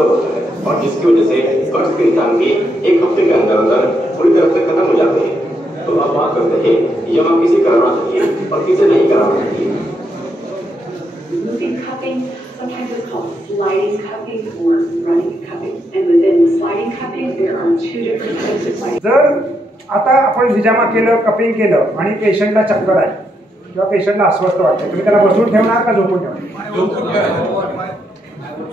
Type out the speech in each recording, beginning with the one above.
Cover होता है और जिसकी वजह से कर्ज के इंसान भी 1 हफ्ते के अंदर अंदर पूरी तरह से खत्म हो जाते हैं। तो अब बात करते हैं जमा किसे कराना चाहिए और किसे नहीं कराना चाहिए। Moving cupping, sometimes it's called sliding cupping or running cupping, and within the sliding cupping there are 2 different types of sliding. जर आता आपण हिजामा केलं, कपिंग केलं आणि पेशंटला चक्कर आहे किंवा पेशंटला अस्वस्थ वाटतं, तुम्ही त्याला बसून ठेवणार का झोपून ठेवणार?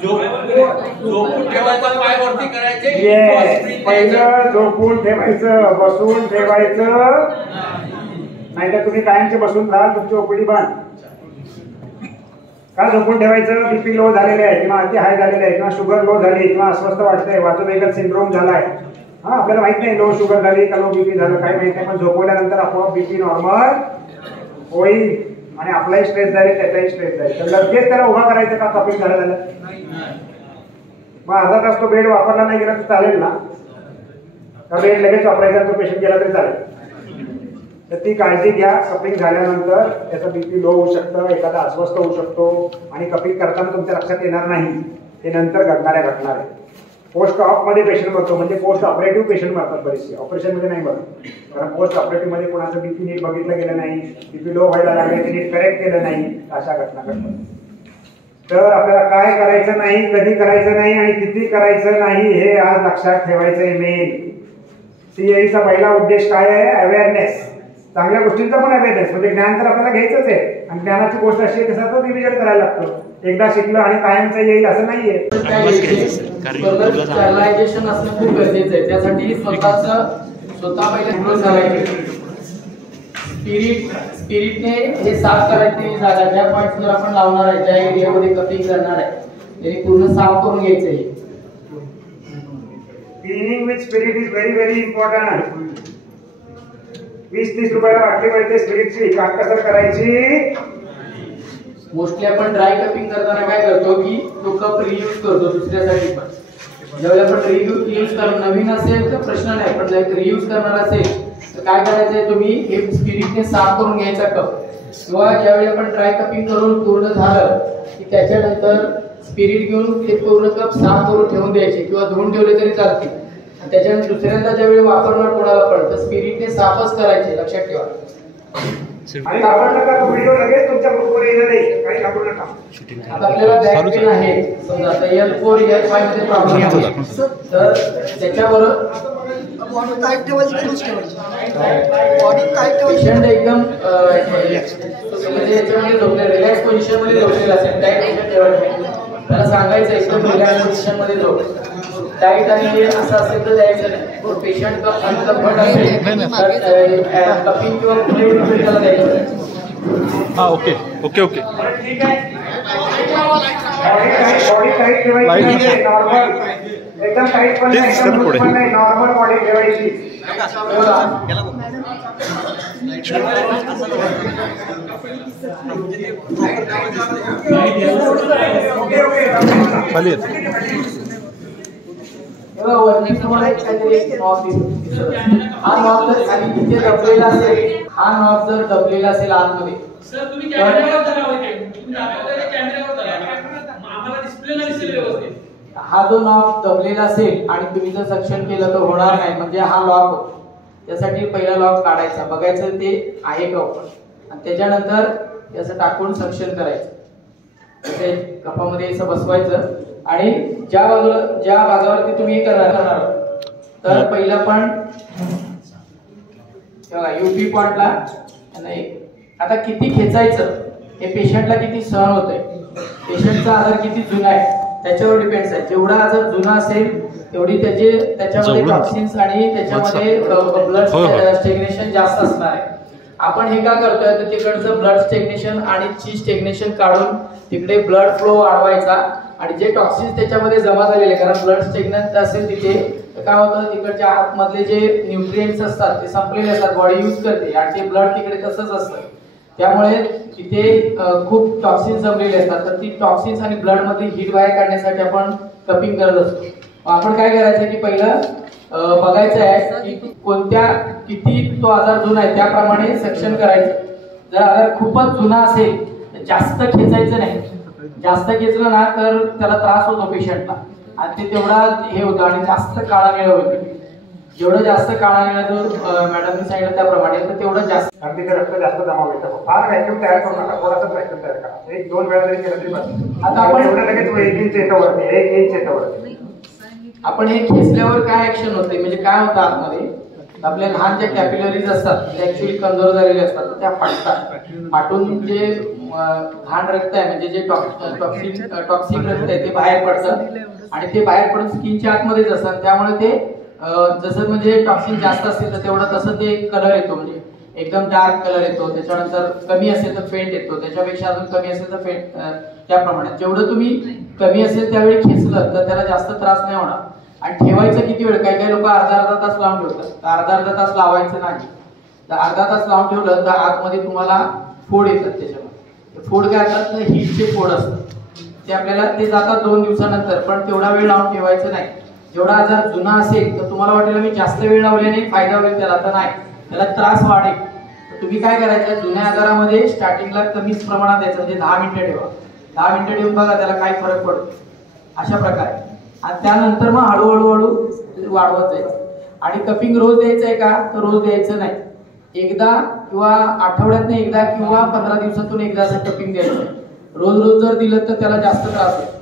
झोपून ठेवायचं, पाय वरती करायचे, पहिलं झोपून ठेवायचं, बसून ठेवायचं, नाहीतर तुम्ही कायमचे बसून राहाल, तुमची ओपीडी बंद. का झोपून ठेवायचं? बीपी लो झालेले आहे किंवा अति हाय झालेले आहे किंवा शुगर लो झाली किंवा अस्वस्थ वाटतंय, वाचोवेगल सिंड्रोम झालाय, आपल्याला माहित नाही लो शुगर झाली का लो बीपी झालं, काही माहित नाही, पण झोपवल्यानंतर आपोआप बीपी नॉर्मल होईल आणि आपलाही स्ट्रेस जाईल, त्याचाही स्ट्रेस जाईल. तर लगेच त्याला उभा करायचं का कपिंग झालं? मग अर्धा तास तो बेड वापरला नाही गेला तर चालेल ना? का बेड लगेच वापरायचा तो पेशंट गेला तरी चालेल? तर ती काळजी घ्या. कपिंग झाल्यानंतर त्याचा बीपी लो होऊ शकतं, एखादा अस्वस्थ होऊ शकतो आणि कपिंग करताना तुमच्या लक्षात येणार नाही, ते नंतर घडणाऱ्या घटना आहे. पोस्ट ऑप मध्ये पेशंट मरतो, म्हणजे पोस्ट ऑपरेटिव्ह पेशंट मरतात बरेचसे, ऑपरेशन मध्ये नाही मरत, कारण पोस्ट ऑपरेटिव्ह मध्ये कोणाचं बीपी नीट बघितलं गेलं नाही, बीपी लो व्हायला लागले ते नीट करेक्ट केलं नाही, अशा घटना घडतात. तर आपल्याला काय करायचं नाही, कधी करायचं नाही आणि किती करायचं नाही हे आज लक्षात ठेवायचंय. मेन सीआयचा पहिला उद्देश काय आहे? अवेअरनेस. चांगल्या गोष्टींचा पण अवेअरनेस, म्हणजे ज्ञान तर आपल्याला घ्यायचंच आहे आणि ज्ञानाची गोष्ट अशी आहे तसं रिव्हिजन करायला लागतं. एकदा शिकलं आणि कायमचं येईल असं नाहीये. स्टरलायझेशन असणं खूप गरजेचं आहे. त्यासाठी स्वतः पहिले ग्रो करायचे. स्पिरिटने हे साफ करायची जागा, ज्या पॉइंटवर आपण लावणार आहे, ज्या एरियामध्ये कपिंग करणार आहे, त्याने पूर्ण साफ करून घ्यायचं आहे. Cleaning with spirit is very very important. 20-30 रुपयाला वाटली पाहिजे स्पिरिटची. काटकसर करायची. मोस्टली आपण ड्राय कपिंग करताना काय करतो की तो कप रियूज करतो दुसऱ्यासाठी. पण ज्यावेळेला आपण रियूज करणार, नवीन असेल तर प्रश्न नाही, पण जर रियूज करणार असेल तर काय करायचंय, तुम्ही हे स्पिरिटने साफ करून घ्यायचा कप, किंवा ज्यावेळी आपण ड्राय कपिंग करून पूर्ण झालं की त्याच्यानंतर स्पिरिट घेऊन ते पूर्ण कप साफ करून ठेवून द्यायचे किंवा धुवून ठेवले तरी चालते. त्याच्यानंतर दुसऱ्यांदा ज्यावेळी वापरणार कोणाला पण तर स्पिरिटने साफच करायचे, लक्षात ठेवा. आणि आपण नका व्हिडिओ लगेच तुमच्या ग्रुपवर येणार नाही, काही घाबरू नका. आता आपल्याला बॅक पेन आहे समजा, आता L4 L5 मध्ये प्रॉब्लेम आहे, तर त्याच्यावर बॉडी टाईट ठेवायची की लूज ठेवायची? बॉडी टाईट ठेवायची. पेशंट एकदम म्हणजे याच्यामध्ये झोपले, रिलॅक्स पोझिशन मध्ये झोपलेला असेल, टाईट पोझिशन ठेवायची. त्याला सांगायचं एकदम रिलॅक्स पोझिशन मध्ये झोप. टाईट आणि असं असेल तर द्यायचं नाही. पेशंट का अनकम्फर्ट असेल तर कपिंग किंवा फ्लुइड त्याला द्यायचं. हां, ओके ओके ओके. ठीक आहे. बॉडी टाईट ठेवायची, नॉर्मल एकदम टाईट पण नाही, नॉर्मल बॉडी ठेवायची. खाली हा नॉब जर खाली तिथे दबलेला असेल, हा नॉब जर दबलेला असेल आतमध्ये, सर तुम्ही कॅमेरावर धरा होते, तुम्ही दाखवताय कॅमेरावर धरा, आम्हाला डिस्प्लेला दिसेल व्यवस्थित. हा जो नॉब दबलेला असेल आणि तुम्ही जर सक्शन केलं तर होणार नाही, म्हणजे हा लॉक होतो. त्यासाठी पहिला लॉक काढायचा, बघायचं ते आहे का ओपन, आणि त्याच्यानंतर त्याचं टाकून सक्शन करायचं. ते कपामध्ये असं बसवायचं आणि ज्या भागावरती तुम्ही करणार तर पहिलं पण युपी पॉइंटला नाही. आता किती खेचायचं हे पेशंटला किती सहन होतंय, पेशंटचा आजार किती जुना आहे त्याच्यावर डिपेंड्स आहे. जेवढा आजार जुना असेल तेवढी त्याच्यामध्ये टॉक्सिन्स आणि त्याच्यामध्ये ब्लड स्टॅग्नेशन जास्त असणार आहे. आपण हे का करतोय तर तिकडचं ब्लड स्टॅग्नेशन आणि ची स्टॅग्नेशन काढून तिकडे ब्लड फ्लो वाढवायचा आणि जे टॉक्सिन्स त्याच्यामध्ये जमा झालेले, कारण ब्लड स्टॅग्नंट असेल तिथे काय होतं, तिकडच्या आतमधले जे न्यूट्रिएंट्स असतात ते संपलेले असतात, बॉडी यूज करते आणि ते ब्लड तिकडे तसंच असतं. त्यामुळे तिथे खूप टॉक्सिन्स जमलेले असतात. तर ती टॉक्सिन्स आणि ब्लड मध्ये हीट बाहेर काढण्यासाठी आपण कपिंग करत असतो. आपण काय करायचं की पहिलं बघायचं आहे की किती तो आजार जुना आहे त्याप्रमाणे सक्शन करायचं. जर आजार खूपच जुना असेल तर जास्त खेचायचं नाही. जास्त खेचलं ना तर त्याला त्रास होतो पेशंटला. आणि ते तेवढा हे होतं आणि जास्त काळा निळा होते. जेवढं जास्त काळा निळा जो मॅडमनी सांगितलं त्याप्रमाणे तर तेवढं जास्त कारण तिथे रक्त जास्त जमा व्हायचं. फार व्हॅक्यूम तयार करू नका, थोडासाच व्हॅक्यूम तयार करा. 1-2 वेळा जरी केलं तरी बस. आता आपण एवढं लगेच 1 इंच येतं वरती, 1 इंच येतं वरती. आपण हे खेचल्यावर काय ऍक्शन होते म्हणजे काय होतं आतमध्ये आपल्या लहान ज्या कॅपिलरीज असतात त्या ऍक्च्युअली कमजोर झालेल्या असतात त्या फाटतात. फाटून जे घाण रक्त आहे म्हणजे जे टॉक्सिक रक्त आहे ते बाहेर पडतं आणि ते बाहेर पडून स्किनच्या आतमध्येच असतात. त्यामुळे ते जसं म्हणजे टॉक्सिन जास्त असेल तर तेवढं तसं ते कलर येतो म्हणजे एकदम डार्क कलर येतो. त्याच्यानंतर कमी असेल तर फेंट येतो, त्याच्यापेक्षा अजून कमी असेल तर फेंट. त्याप्रमाणे जेवढं तुम्ही कमी असेल त्यावेळी खेचलं तर त्याला जास्त त्रास नाही होणार. आणि ठेवायचं किती वेळ, काही काही लोक अर्धा तास लावून ठेवतात. तर अर्धा तास लावायचं नाही. तर अर्धा तास लावून ठेवलं तर आतमध्ये तुम्हाला फोड येतात. त्याच्यामध्ये फोड काय असतात तर हीटचे फोड असतात ते आपल्याला ते जातात 2 दिवसानंतर. पण तेवढा वेळ लावून ठेवायचं नाही. जेवढा आजार जुना असेल तर तुम्हाला वाटेल मी जास्त वेळ लावल्याने फायदा होईल त्याला, तर नाही, त्याला त्रास वाढेल. तर तुम्ही काय करायचं, जुन्या आजारामध्ये स्टार्टिंगला कमीच प्रमाणात द्यायचं म्हणजे 10 मिनिटं ठेवा. 10 मिनिटं ठेवून बघा त्याला काय फरक पडतो अशा प्रकारे. आणि त्यानंतर मग हळूहळू वाढवत जायचं. आणि कपिंग रोज द्यायचं आहे का तर रोज द्यायचं नाही. एकदा किंवा आठवड्यातनं एकदा किंवा 15 दिवसातून एकदा असं कपिंग द्यायचं. रोज रोज जर दिलं तर त्याला जास्त त्रास होईल.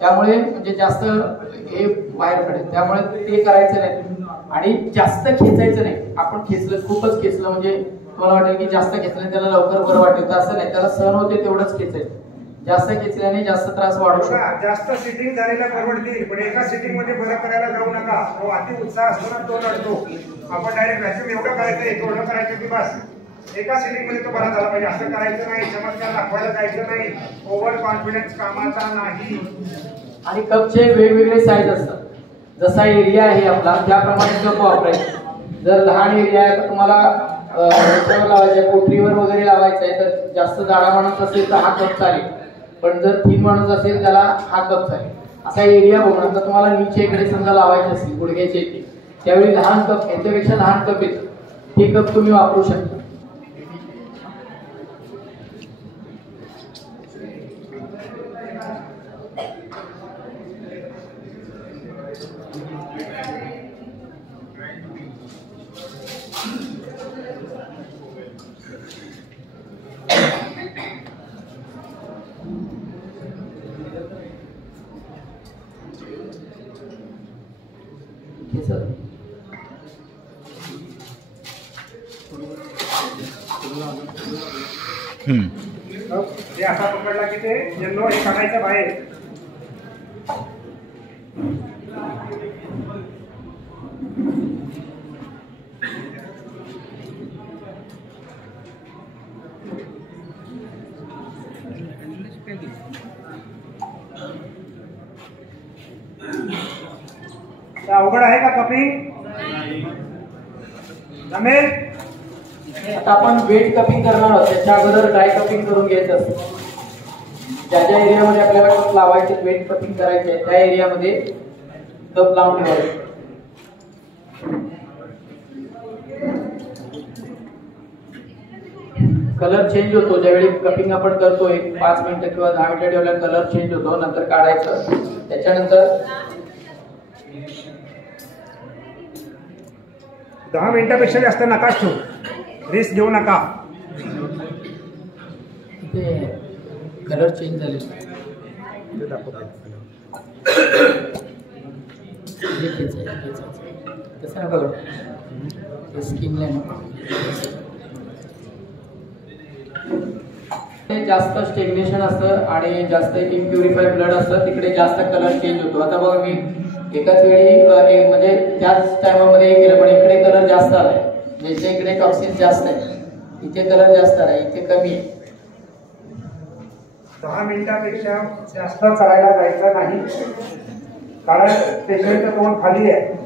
त्यामुळे म्हणजे जास्त हे बाहेर पडेल. त्यामुळे ते करायचं नाही. आणि जास्त खेचायचं नाही. आपण खेचलं खूपच खेचलं म्हणजे तुम्हाला वाटेल की जास्त खेचलं त्याला लवकर बरं वाटेल, तर असं नाही. त्याला सहन होते तेवढंच खेचायचं. जास्त खेचल्याने जास्त त्रास वाढू शकतो. जास्त सिटिंग झालेला परवडतील पण एका सिटिंग मध्ये बरं करायला जाऊ नका. तो अति उत्साह असतो ना तो लढतो. आपण डायरेक्ट व्हॅक्यूम एवढं करायचं तेवढं करायचं की बस एका सिटिंग मध्ये तो बरा झाला पाहिजे असं करायचं नाही. चमत्कार दाखवायला जायचं नाही. ओव्हर कॉन्फिडन्स कामाचा नाही. आणि कपचे वेगवेगळे साईज असतात. जसा एरिया आहे आपला त्याप्रमाणे कप वापरायचे. जर लहान एरिया आहे तर तुम्हाला लावायचं कोठरीवर वगैरे लावायचं आहे तर जास्त जाडा माणूस असेल तर हा कप चालेल. पण जर थिन माणूस असेल त्याला हा कप चालेल. असा एरिया बघून आता तुम्हाला नीचे इकडे समजा लावायचे असतील गुडघ्याचे येते त्यावेळी लहान कप याच्यापेक्षा लहान कप येते ते कप तुम्ही वापरू शकता. ते असा पकडला की ते येल्लो हे काढायचं बाहेर. अवघड आहे का कपिंग? जमेल? आता आपण वेट कपिंग करणार आहोत. त्याच्या अगोदर ड्राय कपिंग करून घ्यायचं असतं. ज्या ज्या एरियामध्ये आपल्याला कप लावायचे वेट कपिंग करायचे त्या एरियामध्ये कप लावून ठेवायचे. कलर चेंज होतो ज्यावेळी कपिंग आपण करतो. 5 मिनिटं किंवा 10 मिनिटं ठेवल्यावर कलर चेंज होतो. नंतर काढायचं. त्याच्यानंतर 10 मिनिटापेक्षा जास्त नकाच ठेवू. रिस्क घेऊ नका. ते कलर चेंज झाले. तसं नका करू. स्किनला जास्त स्टेग्नेशन असतं आणि जास्त इम्प्युरिफाय ब्लड असतं तिकडे जास्त कलर चेंज होतो. आता बघा मी एकाच वेळी म्हणजे त्याच टायमामध्ये केलं पण इकडे कलर जास्त आलाय. म्हणजे इकडे टॉक्सिन जास्त आहे, इथे कलर जास्त आहे, इथे कमी आहे. 10 मिनिटापेक्षा जास्त करायला जायचं नाही कारण पेशंटचं तोंड खाली आहे.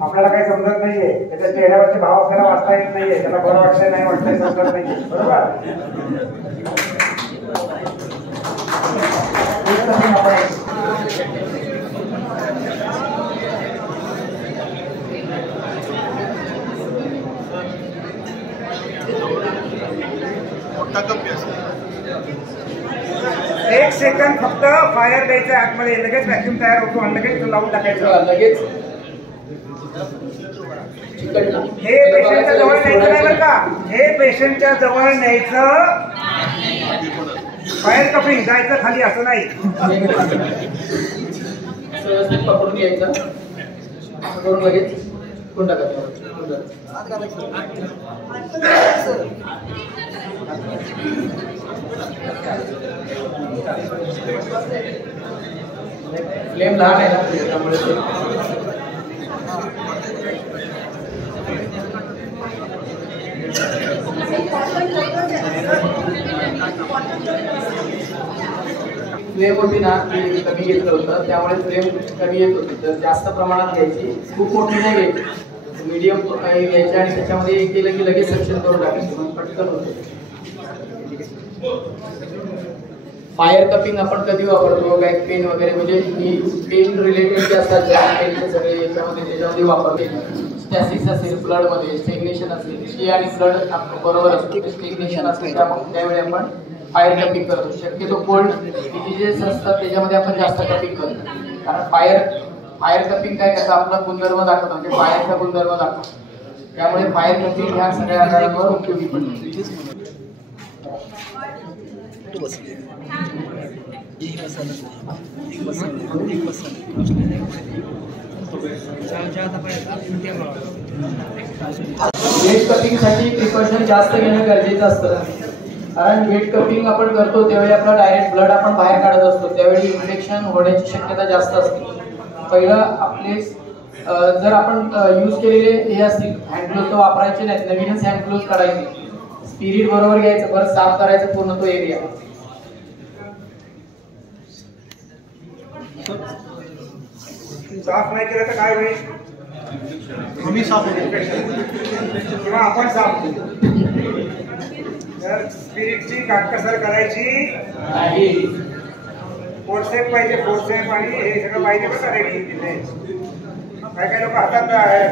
आपल्याला काही समजत नाहीये. त्याच्या चेहऱ्यावरचे भाव आपल्याला वाचता येत नाहीये. त्याला बरं वाटतंय नाही वाटतंय समजत नाहीये. बरोबर. एक सेकंद फक्त फायर द्यायचं आतमध्ये, लगेच व्हॅक्यूम तयार होतो आणि लगेच लावून टाकायचं. लगेच हे पेशंटच्या जवळ न्यायचं नाही बरं का, हे पेशंटच्या जवळ न्यायचं. फायर कपिंग जायचं खाली असं नाही. व्यवस्थित पकडून घ्यायचं, पकडून लगेच कोण टाकायचं. फ्लेम लहान आहे ना त्यामुळे फ्लेम होती ना ती कमी घेतलं होतं, त्यामुळे फ्लेम कमी येत होती. तर जास्त प्रमाणात घ्यायची, खूप मोठी नाही घ्यायची, मीडियम घ्यायची आणि त्याच्यामध्ये केलं की लगेच सक्शन करून टाकायचं, पटकन होते. फायर कपिंग आपण कधी वापरतो, बॅक पेन वगैरे म्हणजे पेन रिलेटेड जे असतात पेनचे सगळे त्याच्यामध्ये वापरते. स्टॅसिस असेल ब्लडमध्ये, स्टेग्नेशन असेल, शी आणि ब्लड बरोबर असते, स्टेग्नेशन असेल त्यावेळी आपण फायर कपिंग करतो. शक्यतो कोल्ड डिजीजेस असतात त्याच्यामध्ये आपण जास्त कपिंग करतो, कारण फायर कपिंग काय करतं आपला गुणधर्म दाखवतो, म्हणजे फायरचा गुणधर्म दाखवतो. त्यामुळे फायर कपिंग ह्या सगळ्या आजारांवर उपयोगी पडते. वेट कपिंग साठी प्रिकॉशन जास्त घेणं गरजेचं असतं, कारण वेट कपिंग आपण करतो त्यावेळी आपला डायरेक्ट ब्लड आपण बाहेर काढत असतो, त्यावेळी इन्फेक्शन होण्याची शक्यता जास्त असते. पहिलं आपले जर आपण यूज केलेले हे असतील हँड ग्लोव्ह तर वापरायचे नाहीत, नवीनच हँड ग्लोव्ह काढायचे, स्पिरिट बरोबर घ्यायचं, परत साफ करायचं पूर्ण तो एरिया. साफ नाही केलं तर काय होईल, किंवा आपण साफ तर स्पिरिटची काटकसर करायची नाही. फोर्सेप पाहिजे, फोर्सेप आणि हे सगळं पाहिजे बरं का रेडी तिथे. काय लोक हातात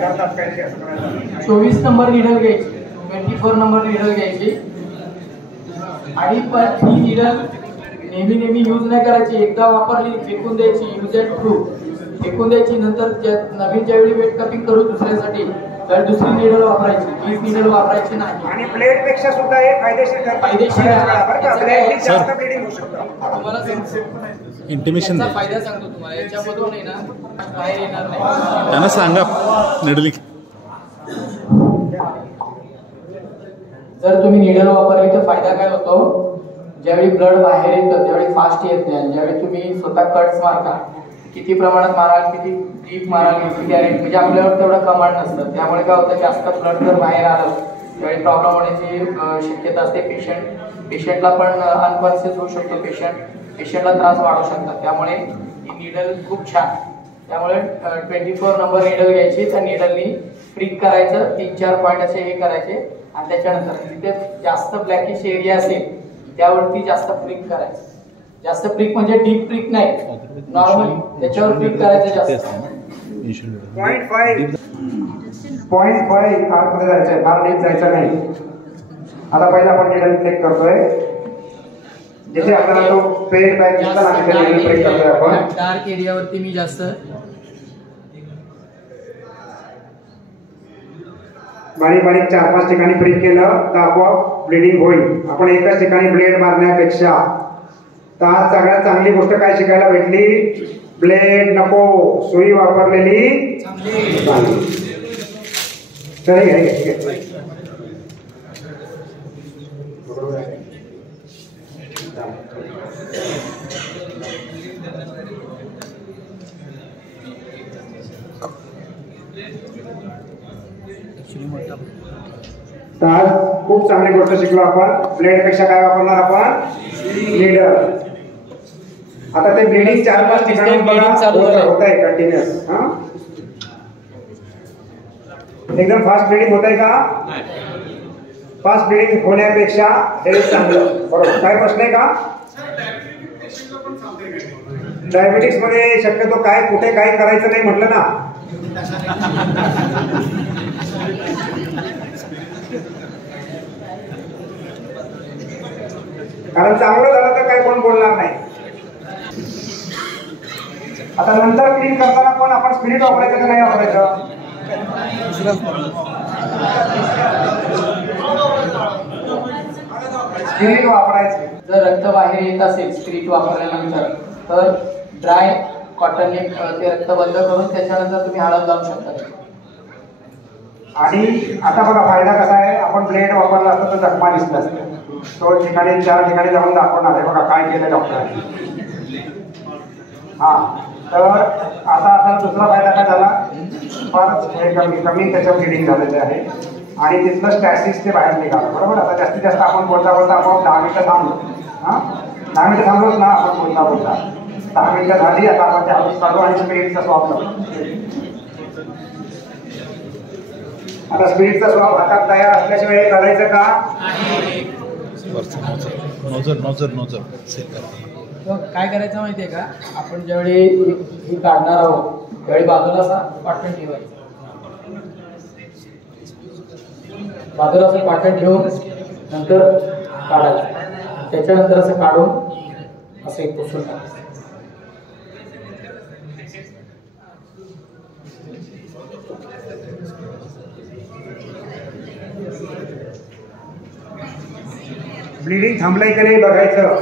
धरतात काय असं करायचं. 24 नंबर निडल घ्यायची, 24 नंबर निडल घ्यायची आणि पण ही निडल नेहमी यूज नाही करायची, एकदा वापरली फेकून द्यायची, यूज अँड थ्रू फेकून द्यायची. नंतर नवीन ज्यावेळी वेट कपिंग करू दुसऱ्यासाठी तर दुसरी निडल वापरायची, हीच निडल वापरायची नाही. आणि ब्लेड पेक्षा सुद्धा हे फायदेशीर आहे, जास्त ब्लीडिंग होऊ शकतं. तुम्हाला इंटिमेशन फायदा सांगतो तुम्हाला, याच्यामधून आहे ना बाहेर येणार नाही. त्यांना सांगा निडली जर तुम्ही निडल वापरली तर फायदा काय होतो, ज्यावेळी ब्लड बाहेर येतं त्यावेळी फास्ट येत नाही. ज्यावेळी तुम्ही स्वतः कट्स मारता, किती प्रमाणात माराल, किती डीप माराल याची गॅरंटी म्हणजे आपल्यावर तेवढं कमांड नसतं. त्यामुळे काय होतं, जास्त ब्लड जर बाहेर आलं त्यावेळी प्रॉब्लेम होण्याची शक्यता असते. पेशंटला पण अनकॉन्शियस होऊ शकतो, पेशंटला त्रास वाढू शकतात. त्यामुळे ही निडल खूप छान. त्यामुळे 24 नंबर निडल घ्यायची, त्या निडलनी प्रिक करायचं, 3-4 पॉईंट असे हे करायचे आणि त्याच्यानंतर जिथे जास्त ब्लॅकिश एरिया असेल त्यावरती जास्त प्रिक करायचं. जास्त प्रिक म्हणजे डीप प्रिक नाही, नॉर्मल त्याच्यावर प्रिक करायचं जास्त. 0.5 आतमध्ये जायचंय, फार डीप जायचं नाही. आता पहिला आपण निडल प्लेक करतोय, जिथे आपल्याला तो पेन बॅग दिसला ना तिथे निडल प्लेक करतोय आपण. डार्क एरियावरती मी जास्त बारीक 4-5 ठिकाणी प्रिक केलं तर आपोआप ब्लिडिंग होईल. आपण एकाच ठिकाणी ब्लेड मारण्यापेक्षा तर आज सगळ्यात चांगली गोष्ट काय शिकायला भेटली, ब्लेड नको, सुई वापरलेली चांगली. चल घे तर आज खूप चांगली गोष्ट शिकलो आपण. ब्लेड पेक्षा काय वापरणार आपण, नीडल. आता ते ब्लिडिंग 4-5 ठिकाणी होत आहे कंटिन्युअस. एकदम फास्ट ब्लिडिंग होत आहे का, फास्ट ब्लिडिंग होण्यापेक्षा हे चांगलं. बरोबर, काय प्रश्न आहे का. डायबिटिक्स मध्ये शक्यतो काय कुठे काय करायचं नाही म्हटलं ना. कारण चांगलं झालं तर काय कोण बोलणार नाही. आता नंतर क्लीन करताना पण आपण स्पिरिट वापरायचं का नाही वापरायचं? स्पिरिट वापरायचं. जर रक्त बाहेर येत असेल स्पिरिट वापरल्यानंतर तर ड्राय कॉटनने ते रक्त बंद करून त्याच्यानंतर तुम्ही हळद लावू शकता. आणि आता बघा फायदा कसा आहे, आपण ब्लेड वापरला असता तर जखमा दिसला असतं. तो ठिकाणी 4 ठिकाणी जाऊन दाखवणार आहे बघा काय केलं डॉक्टरांनी. हा तर आता आपल्याला दुसरा फायदा काय झाला, फारच कमी त्याच्यावर ब्लिडिंग झालेलं आहे आणि तिथलं स्टॅसिस ते बाहेर निघालं. बरोबर. आता जास्तीत जास्त आपण बोलता बोलता आपण 10 मिनिटं थांबलो. 10 मिनिटं थांबलोच ना आपण बोलता बोलता. 10 मिनिटं झाली. आता आपण त्या हाऊस काढू आणि स्पिरिटचा स्वाब लावू. आता स्पिरिटचा स्वाब हातात तयार असल्याशिवाय हे करायचं का? काय करायचं माहितीये का, आपण ज्यावेळी ही काढणार आहोत त्यावेळी बाजूला असा कॉटन ठेवायचं. बाजूला असं कॉटन ठेवून नंतर काढायचं. त्याच्यानंतर असं काढून असं एक पुसून टाकायचं. ब्लिडिंग थांबलंय की नाही बघायचं,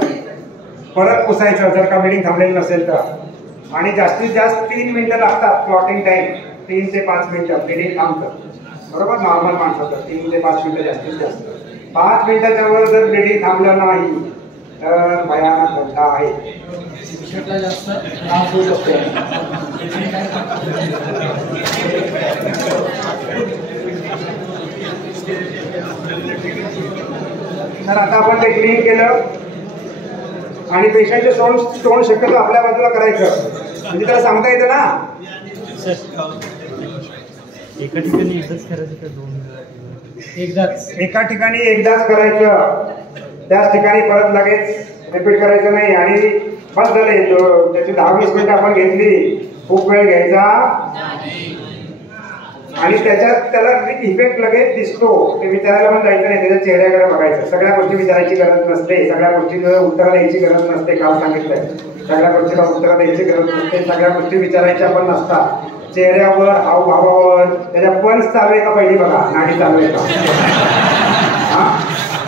परत पुसायचं जर का ब्लिडिंग थांबलेलं नसेल तर. आणि जास्तीत जास्त 3 मिनिटं लागतात क्लॉटिंग टाइम. 3 ते 5 मिनिटं ब्लिडिंग थांबतं. बरोबर. नॉर्मल माणसाचं 3 ते 5 मिनिटं जास्तीत जास्त. 5 मिनिटाच्या वर जर ब्लिडिंग थांबलं नाही तर भयानक धंदा आहे. पेशंटला जास्त त्रास होऊ शकते. तर आता आपण ते क्लीन केलं आणि पेशंटचे तोंड शक्यतो आपल्या बाजूला करायचं, म्हणजे त्याला सांगता येतं ना. एका ठिकाणी एकदाच करायचं का 2 एकदाच? एका ठिकाणी एकदाच करायचं, त्याच ठिकाणी परत लगेच रिपीट करायचं नाही. आणि बस झाले, त्याची 10-20 मिनिटं आपण घेतली, खूप वेळ घ्यायचा. आणि त्याच्यात त्याला इफेक्ट लगेच दिसतो. ते विचारायला पण जायचं नाही, त्याच्या चेहऱ्याकडे बघायचं. सगळ्या गोष्टी विचारायची गरज नसते, सगळ्या गोष्टीला उत्तर द्यायची गरज नसते. काल सांगितलंय, सगळ्या गोष्टीला उत्तर द्यायची गरज नसते, सगळ्या गोष्टी विचारायच्या पण नसतात. चेहऱ्यावर, हावभावावर त्याच्या पल्स चालू आहे का पहिली बघा, नाडी चालू आहे का.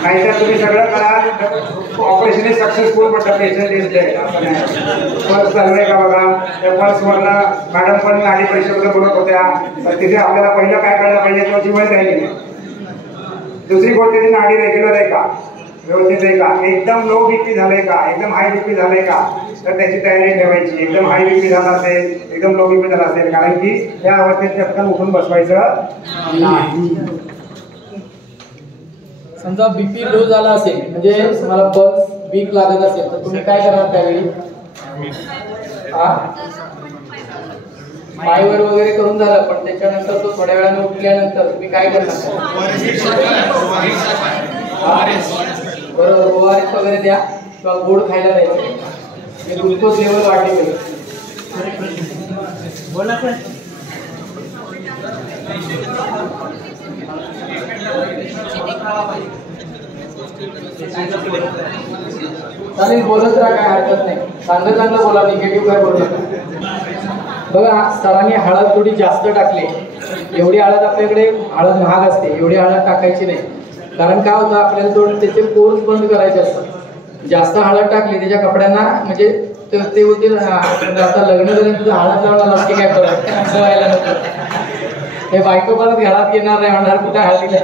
नाहीतर तुम्ही सगळं करा, ऑपरेशन सक्सेसफुल पण पेशंट इज डेड असं नाही. पल्स चालू आहे का बघा. त्या पल्सवरनं मॅडम पण नाडी परीक्षेबद्दल बोलत होत्या, तर तिथे आपल्याला पहिलं काय कळलं पाहिजे, तो जीवन राहिली नाही. दुसरी गोष्ट, ती नाडी रेग्युलर आहे का, व्यवस्थित आहे का, एकदम लो बीपी झालंय का, एकदम हाय बीपी झालंय का, तर त्याची तयारी ठेवायची. एकदम हाय बीपी झाला असेल, एकदम लो बीपी झाला असेल, कारण की त्या अवस्थेत चटकन उठून बसवायचं नाही. समजा बीपी लो झाला असेल, म्हणजे तुम्हाला पल्स वीक लागत असेल, तर तुम्ही काय करणार त्यावेळी? पायवर वगैरे करून झालं, पण त्याच्यानंतर तो थोड्या वेळाने उठल्यानंतर तुम्ही काय करणार? बरोबर, ORS वगैरे द्या किंवा गोड खायला द्यायचं, ग्लुकोज लेवल वाढली पाहिजे. बोला सर. चालेल, बोलत राहा, काय हरकत नाही. चांगलं बोला, निगेटिव्ह काय बोलू नका. बघा, सरांनी हळद थोडी जास्त टाकली. एवढी हळद आपल्याकडे, हळद महाग असते, एवढी हळद टाकायची नाही. कारण काय होतं, आपल्याला थोडं त्याचे पोर्स बंद करायचे असतात. जास्त हळद टाकली त्याच्या कपड्यांना, म्हणजे ते होतील आता लग्न झालं तुझं हळद लावणार नसते काय करत असं व्हायला नको. हे बायको परत घरात येणार नाही, म्हणणार कुठे हळदीला.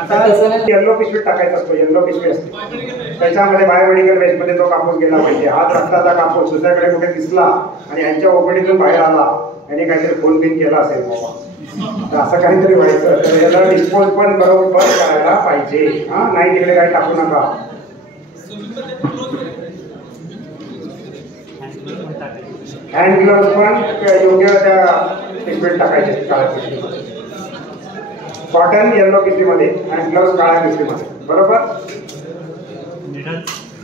आता येल्लो पिशवीत टाकायचा असतो, येल्लो पिशवी असते त्याच्यामध्ये बायोमेडिकल वेस्टमध्ये तो कापूस गेला पाहिजे. हा रक्ताचा कापूस दुसऱ्याकडे कुठे दिसला आणि यांच्या ओपडीतून बाहेर आला, यांनी काहीतरी फोन बिन केला असेल बाबा, तर असं काहीतरी व्हायचं. तर याला डिस्पोज पण बरोबर करायला पाहिजे. नाही तिकडे काही टाकू नका. हँड ग्लोव्ह पण योग्य त्या पिशवीत टाकायचे, काळ्या पिशवीमध्ये. कॉटन येल्लो पिशवीमध्ये आणि ग्लोव्ह काळ्या पिशवीमध्ये. बरोबर.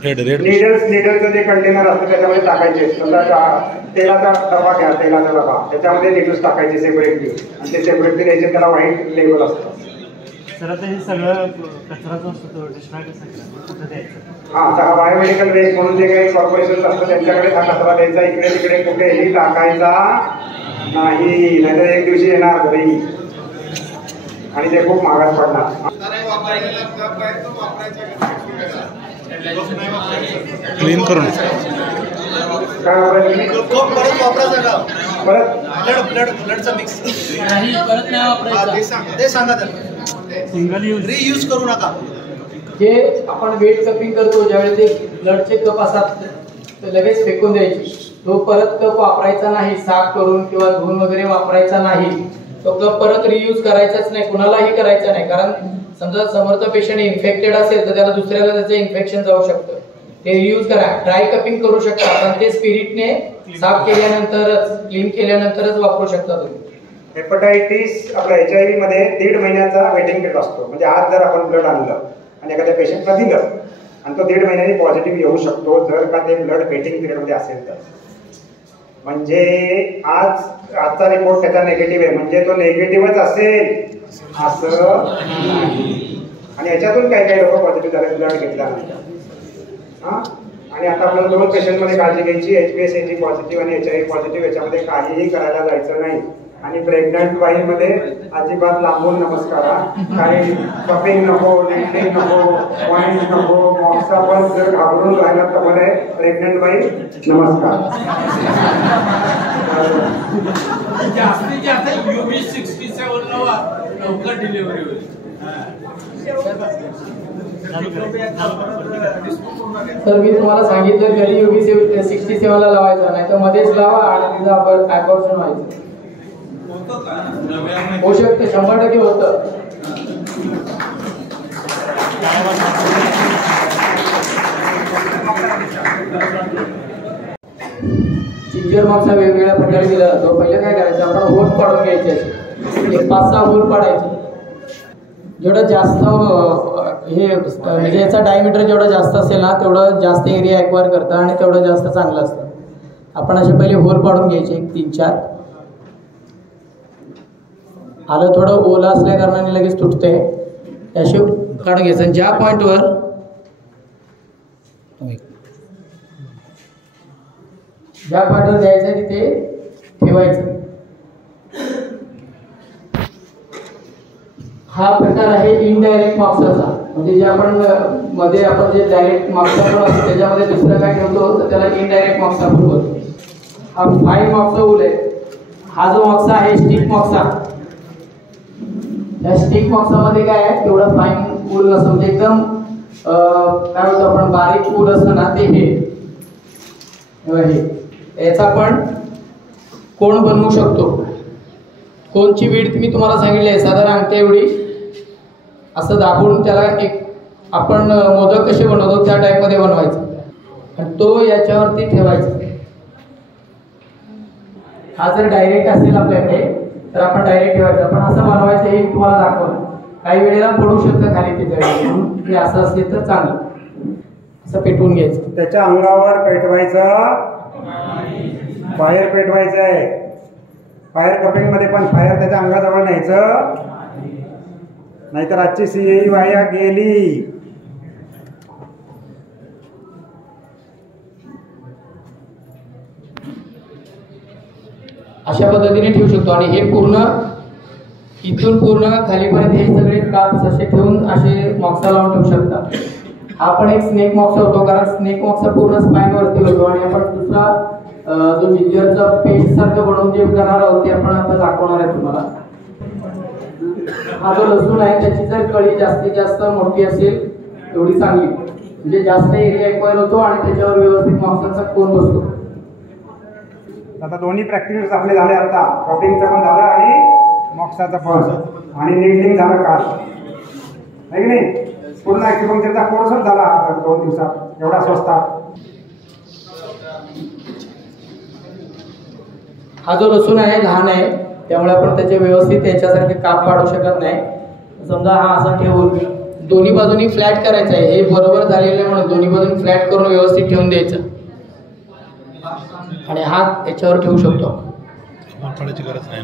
निडल्सचं जे कंटेनर असतं त्याच्यामध्ये टाकायचे. समजा तेलाचा डबा घ्या, तेलाचा डबा, त्याच्यामध्ये निडल्स टाकायचे सेपरेटली, आणि ते सेपरेटली द्यायचे, त्याला व्हाईट लेबल असतं. सर आता हे सगळं कचरा जो असतो तो डिस्ट्रॉय कसा करायचा, कुठं द्यायचं? हा, आता हा बायोमेडिकल वेस्ट म्हणून जे काही कॉर्पोरेशन असतं त्यांच्याकडे हा कचरा द्यायचा, इकडे तिकडे कुठेही टाकायचा नाही, नाहीतर एक दिवशी येणार घरी आणि ते खूप महागात पडणार. क्लीन करून काय वापरायचं परत ब्लडचा मिक्स नाही, परत नाही वापरायचा. ते सांगा सिंगल यूज रियूज करू नका. जे आपण वेट कपिंग करतो ज्यावेळी ते ब्लडचे कप असतात ते लगेच फेकून द्यायचे. तो परत कप वापरायचा नाही, साफ करून किंवा धुवून वगैरे वापरायचा नाही. तो कप परत रियूज करायचाच नाही, कुणालाही करायचा नाही. कारण समजा समोरचा पेशंट इन्फेक्टेड असेल तर त्याला दुसऱ्याला त्याचं इन्फेक्शन जाऊ शकतं. ते रियूज करा. ड्राय कपिंग करू शकता, पण ते स्पिरिटने साफ केल्यानंतरच, क्लीन केल्यानंतरच वापरू शकता तुम्ही. हेपटायटिस आपल्या HIV मध्ये 1.5 महिन्याचा वेटिंग पिरियड असतो. म्हणजे आज जर आपण ब्लड आणलं आणि एखाद्या पेशंटला दिलं आणि तो 1.5 महिन्याने पॉझिटिव्ह येऊ शकतो जर का ते ब्लड वेटिंग पिरियडमध्ये असेल तर. म्हणजे आजचा रिपोर्ट त्याचा नेगेटिव्ह आहे म्हणजे तो नेगेटिव्हच असेल असं नाही. आणि याच्यातून काही लोक पॉझिटिव्ह झाले ब्लड घेतल्यानंतर. हा, आणि आता आपल्याला 2 पेशंटमध्ये काळजी घ्यायची, HbA1c पॉझिटिव्ह आणि HIV पॉझिटिव्ह. याच्यामध्ये काहीही करायला जायचं नाही. आणि प्रेग्नंट बाईमध्ये अजिबात लांबून नमस्कार, काही कपिंग नको, लिफ्टिंग नको, वाईन नको, मॉक्सा पण जर घाबरून राहिला तर बरे. प्रेग्नंट बाई नमस्कार. जास्तीत जास्त UB 67 लवकर डिलिव्हरी होईल. तर मी तुम्हाला सांगितलं घरी UB 67 ला लावायचं नाही तर मध्येच लावा आणि तिचं अबॉर्शन व्हायचं. होऊ शकतं, 100% होतं. जिंजर मॉक्सा वेगवेगळ्या प्रकारे दिला जातो. पहिले काय करायचं, आपण होल पाडून घ्यायचे, एक 5-6 होल पाडायचे. जेवढं जास्त हे म्हणजे याचा डायमीटर जेवढं जास्त असेल ना तेवढं जास्त एरिया एक्वायर करतं आणि तेवढं जास्त चांगलं असतं. आपण असे पहिले होल पाडून घ्यायचे 3-4. आलं थोडं ओलं असल्या कारणाने लगेच तुटते, असे काढून घ्यायचं. ज्या पॉईंटवर द्यायचं तिथे ठेवायचं. हा प्रकार आहे इनडायरेक्ट मॉक्साचा. म्हणजे जे आपण मध्ये आपण जे डायरेक्ट मॉक्सा असतो त्याच्यामध्ये दुसरं काय ठेवतो तर त्याला इनडायरेक्ट मॉक्सा आपण बोलतो. हा फाईन मॉक्सा वूल आहे. हा जो मॉक्सा आहे स्टिक मॉक्सा. या स्टिक मॉक्सामध्ये काय आहे तेवढं फाईन वूल नसतं. म्हणजे एकदम काय होतं आपण बारीक वूल असतं ना ते हे याचा आपण कोण बनवू शकतो. कोणची विड्थ मी तुम्हाला सांगितली आहे साधारण अंगठ्या एवढी. असं दाबून त्याला एक आपण मोदक कसे बनवतो त्या टाईपमध्ये बनवायचं आणि तो याच्यावरती ठेवायचा. हा जर डायरेक्ट असेल आपल्याकडे तर आपण डायरेक्ट ठेवायचं. पण असं बनवायचं हे तुम्हाला दाखवलं. काही वेळेला पडू शकतं खाली ते जळ, म्हणून हे असं असेल तर चांगलं. असं पेटवून घ्यायचं. त्याच्या अंगावर पेटवायचं, बाहेर पेटवायचं आहे. फायर कपिंग मध्ये पण फायर त्याच्या अंगाजवळ न्यायचं, नाहीतर आजची CAE वाया गेली. अशा पद्धतीने ठेवू शकतो. आणि हे पूर्ण इथून पूर्ण खालीपर्यंत हे सगळे काप्स असे ठेवून असे मॉक्सा लावून ठेवू शकता. हा पण एक स्नेक मॉक्सा होतो, कारण स्नेक मॉक्सा पूर्ण स्पाइन वरती होतो. आणि आपण दुसरा जो जिंजरचा पेस्ट सारखं बनवून जे करणार आहोत ते आपण आता दाखवणार आहे तुम्हाला. हा जो लसूण आहे त्याची जर कळी जास्तीत जास्त मोठी असेल तेवढी चांगली, म्हणजे जास्त एरिया एक्वायर होतो आणि त्याच्यावर व्यवस्थित मॉक्साचा कोन बसतो. आता दोन्ही प्रॅक्टिस आपले झाले. आता कपिंगचं पण झालं आणि मॉक्साचं पण, आणि नीडलिंग झालं काल, आहे की नाही. पूर्ण ॲक्युपंक्चरचा कोर्सच झाला 2 दिवसात, एवढा स्वस्तात. हा जो लसूण आहे लहान आहे त्यामुळे आपण त्याचे व्यवस्थित याच्यासारखे काप पाडू शकत नाही. समजा हा असा ठेवून दोन्ही बाजूनी फ्लॅट करायचा आहे. हे बरोबर झालेलं आहे म्हणून दोन्ही बाजूनी फ्लॅट करून व्यवस्थित ठेवून द्यायचं आणि हात याच्यावर ठेवू शकतो. गरज नाही.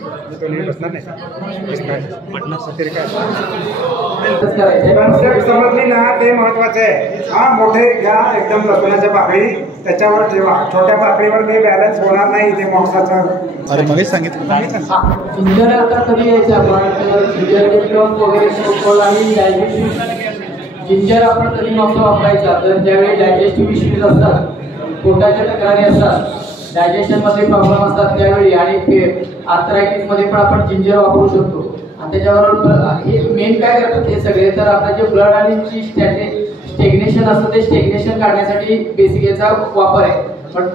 तो नीट बसणार नाही पडणार तरी काय करायचं समजली ना ते महत्वाचं आहे. हा मोठे घ्या एकदम लसणाच्या पाकळी त्याच्यावर ठेवा, छोट्या पाकळीवर ते बॅलन्स होणार नाही ते मॉक्साचं. अरे मगच सांगितलं जिंजर आता कधी यायचं आपण जिंजरचे कप वगैरे सोपवलं आणि डायजेस्टिव्ह जिंजर आपण कधी नव्हतं वापरायचा तर ज्यावेळी डायजेस्टिव्ह इश्यूज असतात, पोटाच्या तक्रारी असतात, डायजेशन मध्ये प्रॉब्लेम असतात त्यावेळी आणि आर्थरायटिस मध्ये पण आपण जिंजर वापरू शकतो. आणि त्याच्याबरोबर हे मेन काय करतात हे सगळे तर आपलं जे ब्लड आणि स्टेग्नेशन असतं ते स्टेग्नेशन काढण्यासाठी बेसिक याचा वापर आहे. पण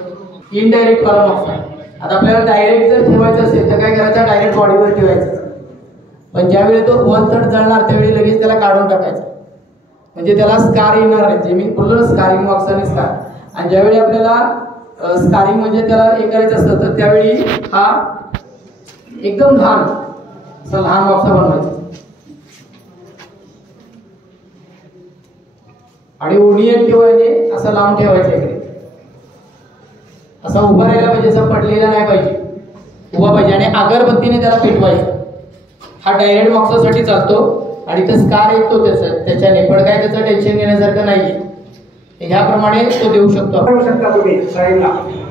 इनडायरेक्ट कॉलम ऑक्साईड आता आपल्याला डायरेक्ट जर ठेवायचं असेल तर काय करायचं, डायरेक्ट बॉडीवर ठेवायचं. पण ज्यावेळी तो वन थर्ड जळणार त्यावेळी लगेच त्याला काढून टाकायचं, म्हणजे त्याला स्कार येणार नाही. जे मी बोललो स्कारिंग मॉक्स आणि स्कार. आणि ज्यावेळी आपल्याला स्कारिंग म्हणजे त्याला हे करायचं असतं तर त्यावेळी हा एकदम लहान असा लहान मॉक्सा बनवायचा आणि ओनियन ठेवायचे असा लावून ठेवायचा इकडे, असा उभा राहायला पाहिजे, असा पडलेला नाही पाहिजे, उभा पाहिजे. आणि अगरबत्तीने त्याला पेटवायचं. हा डायरेक्ट मॉक्सासाठी चालतो आणि तो स्कार येतो त्याच्याने, पण काय त्याचं टेन्शन घेण्यासारखं नाहीये. ह्याप्रमाणे तो देऊ शकतो तुम्ही साईडला.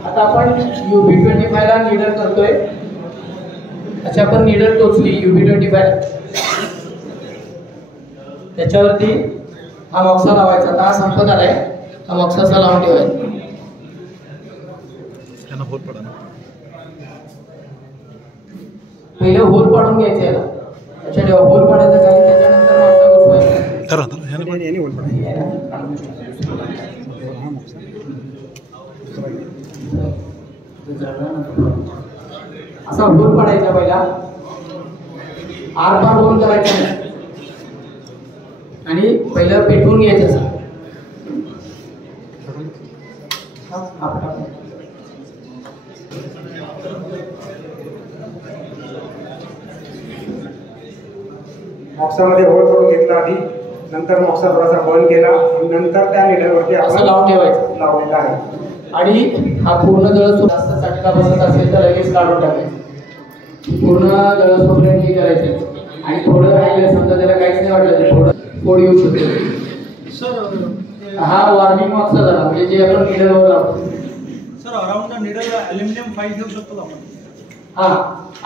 आता आपण UB25 ला नीडल करतोय. अच्छा आपण नीडल टोचली UB25 त्याच्यावरती हा मॉक्सा लावायचा. आता हा संपत आलाय, हा मॉक्साचा लावून ठेवायचा. पहिले होल पाडून घ्यायचं याला. अच्छा ठेवा होल पाडायचं खाली, त्याच्यानंतर मॉक्सा घुसवायचा. असा होल पाडायचा पहिला, आरपार होल करायचा नाही आणि पहिलं पेटवून घ्यायचं असं. मॉक्सामध्ये होल करून घेतला आधी, नंतर मॉक्सा थोडासा बंद केला आणि नंतर त्या निडलवरती असं लावून ठेवायचं लावलेला आहे. आणि हा पूर्ण जळ जास्त चटका बसत असेल तर लगेच काढून टाकायचं. पूर्ण जळसोपर्यंत हे करायचं आणि थोडं राहिलं समजा त्याला काहीच नाही वाटलं तर थोडं फोड येऊ शकतो. हा वॉर्मिंग मॉक्सा झाला म्हणजे जे आपण निडलवर लावतो. Sir around the needle aluminium file घेऊ शकतो आपण. हा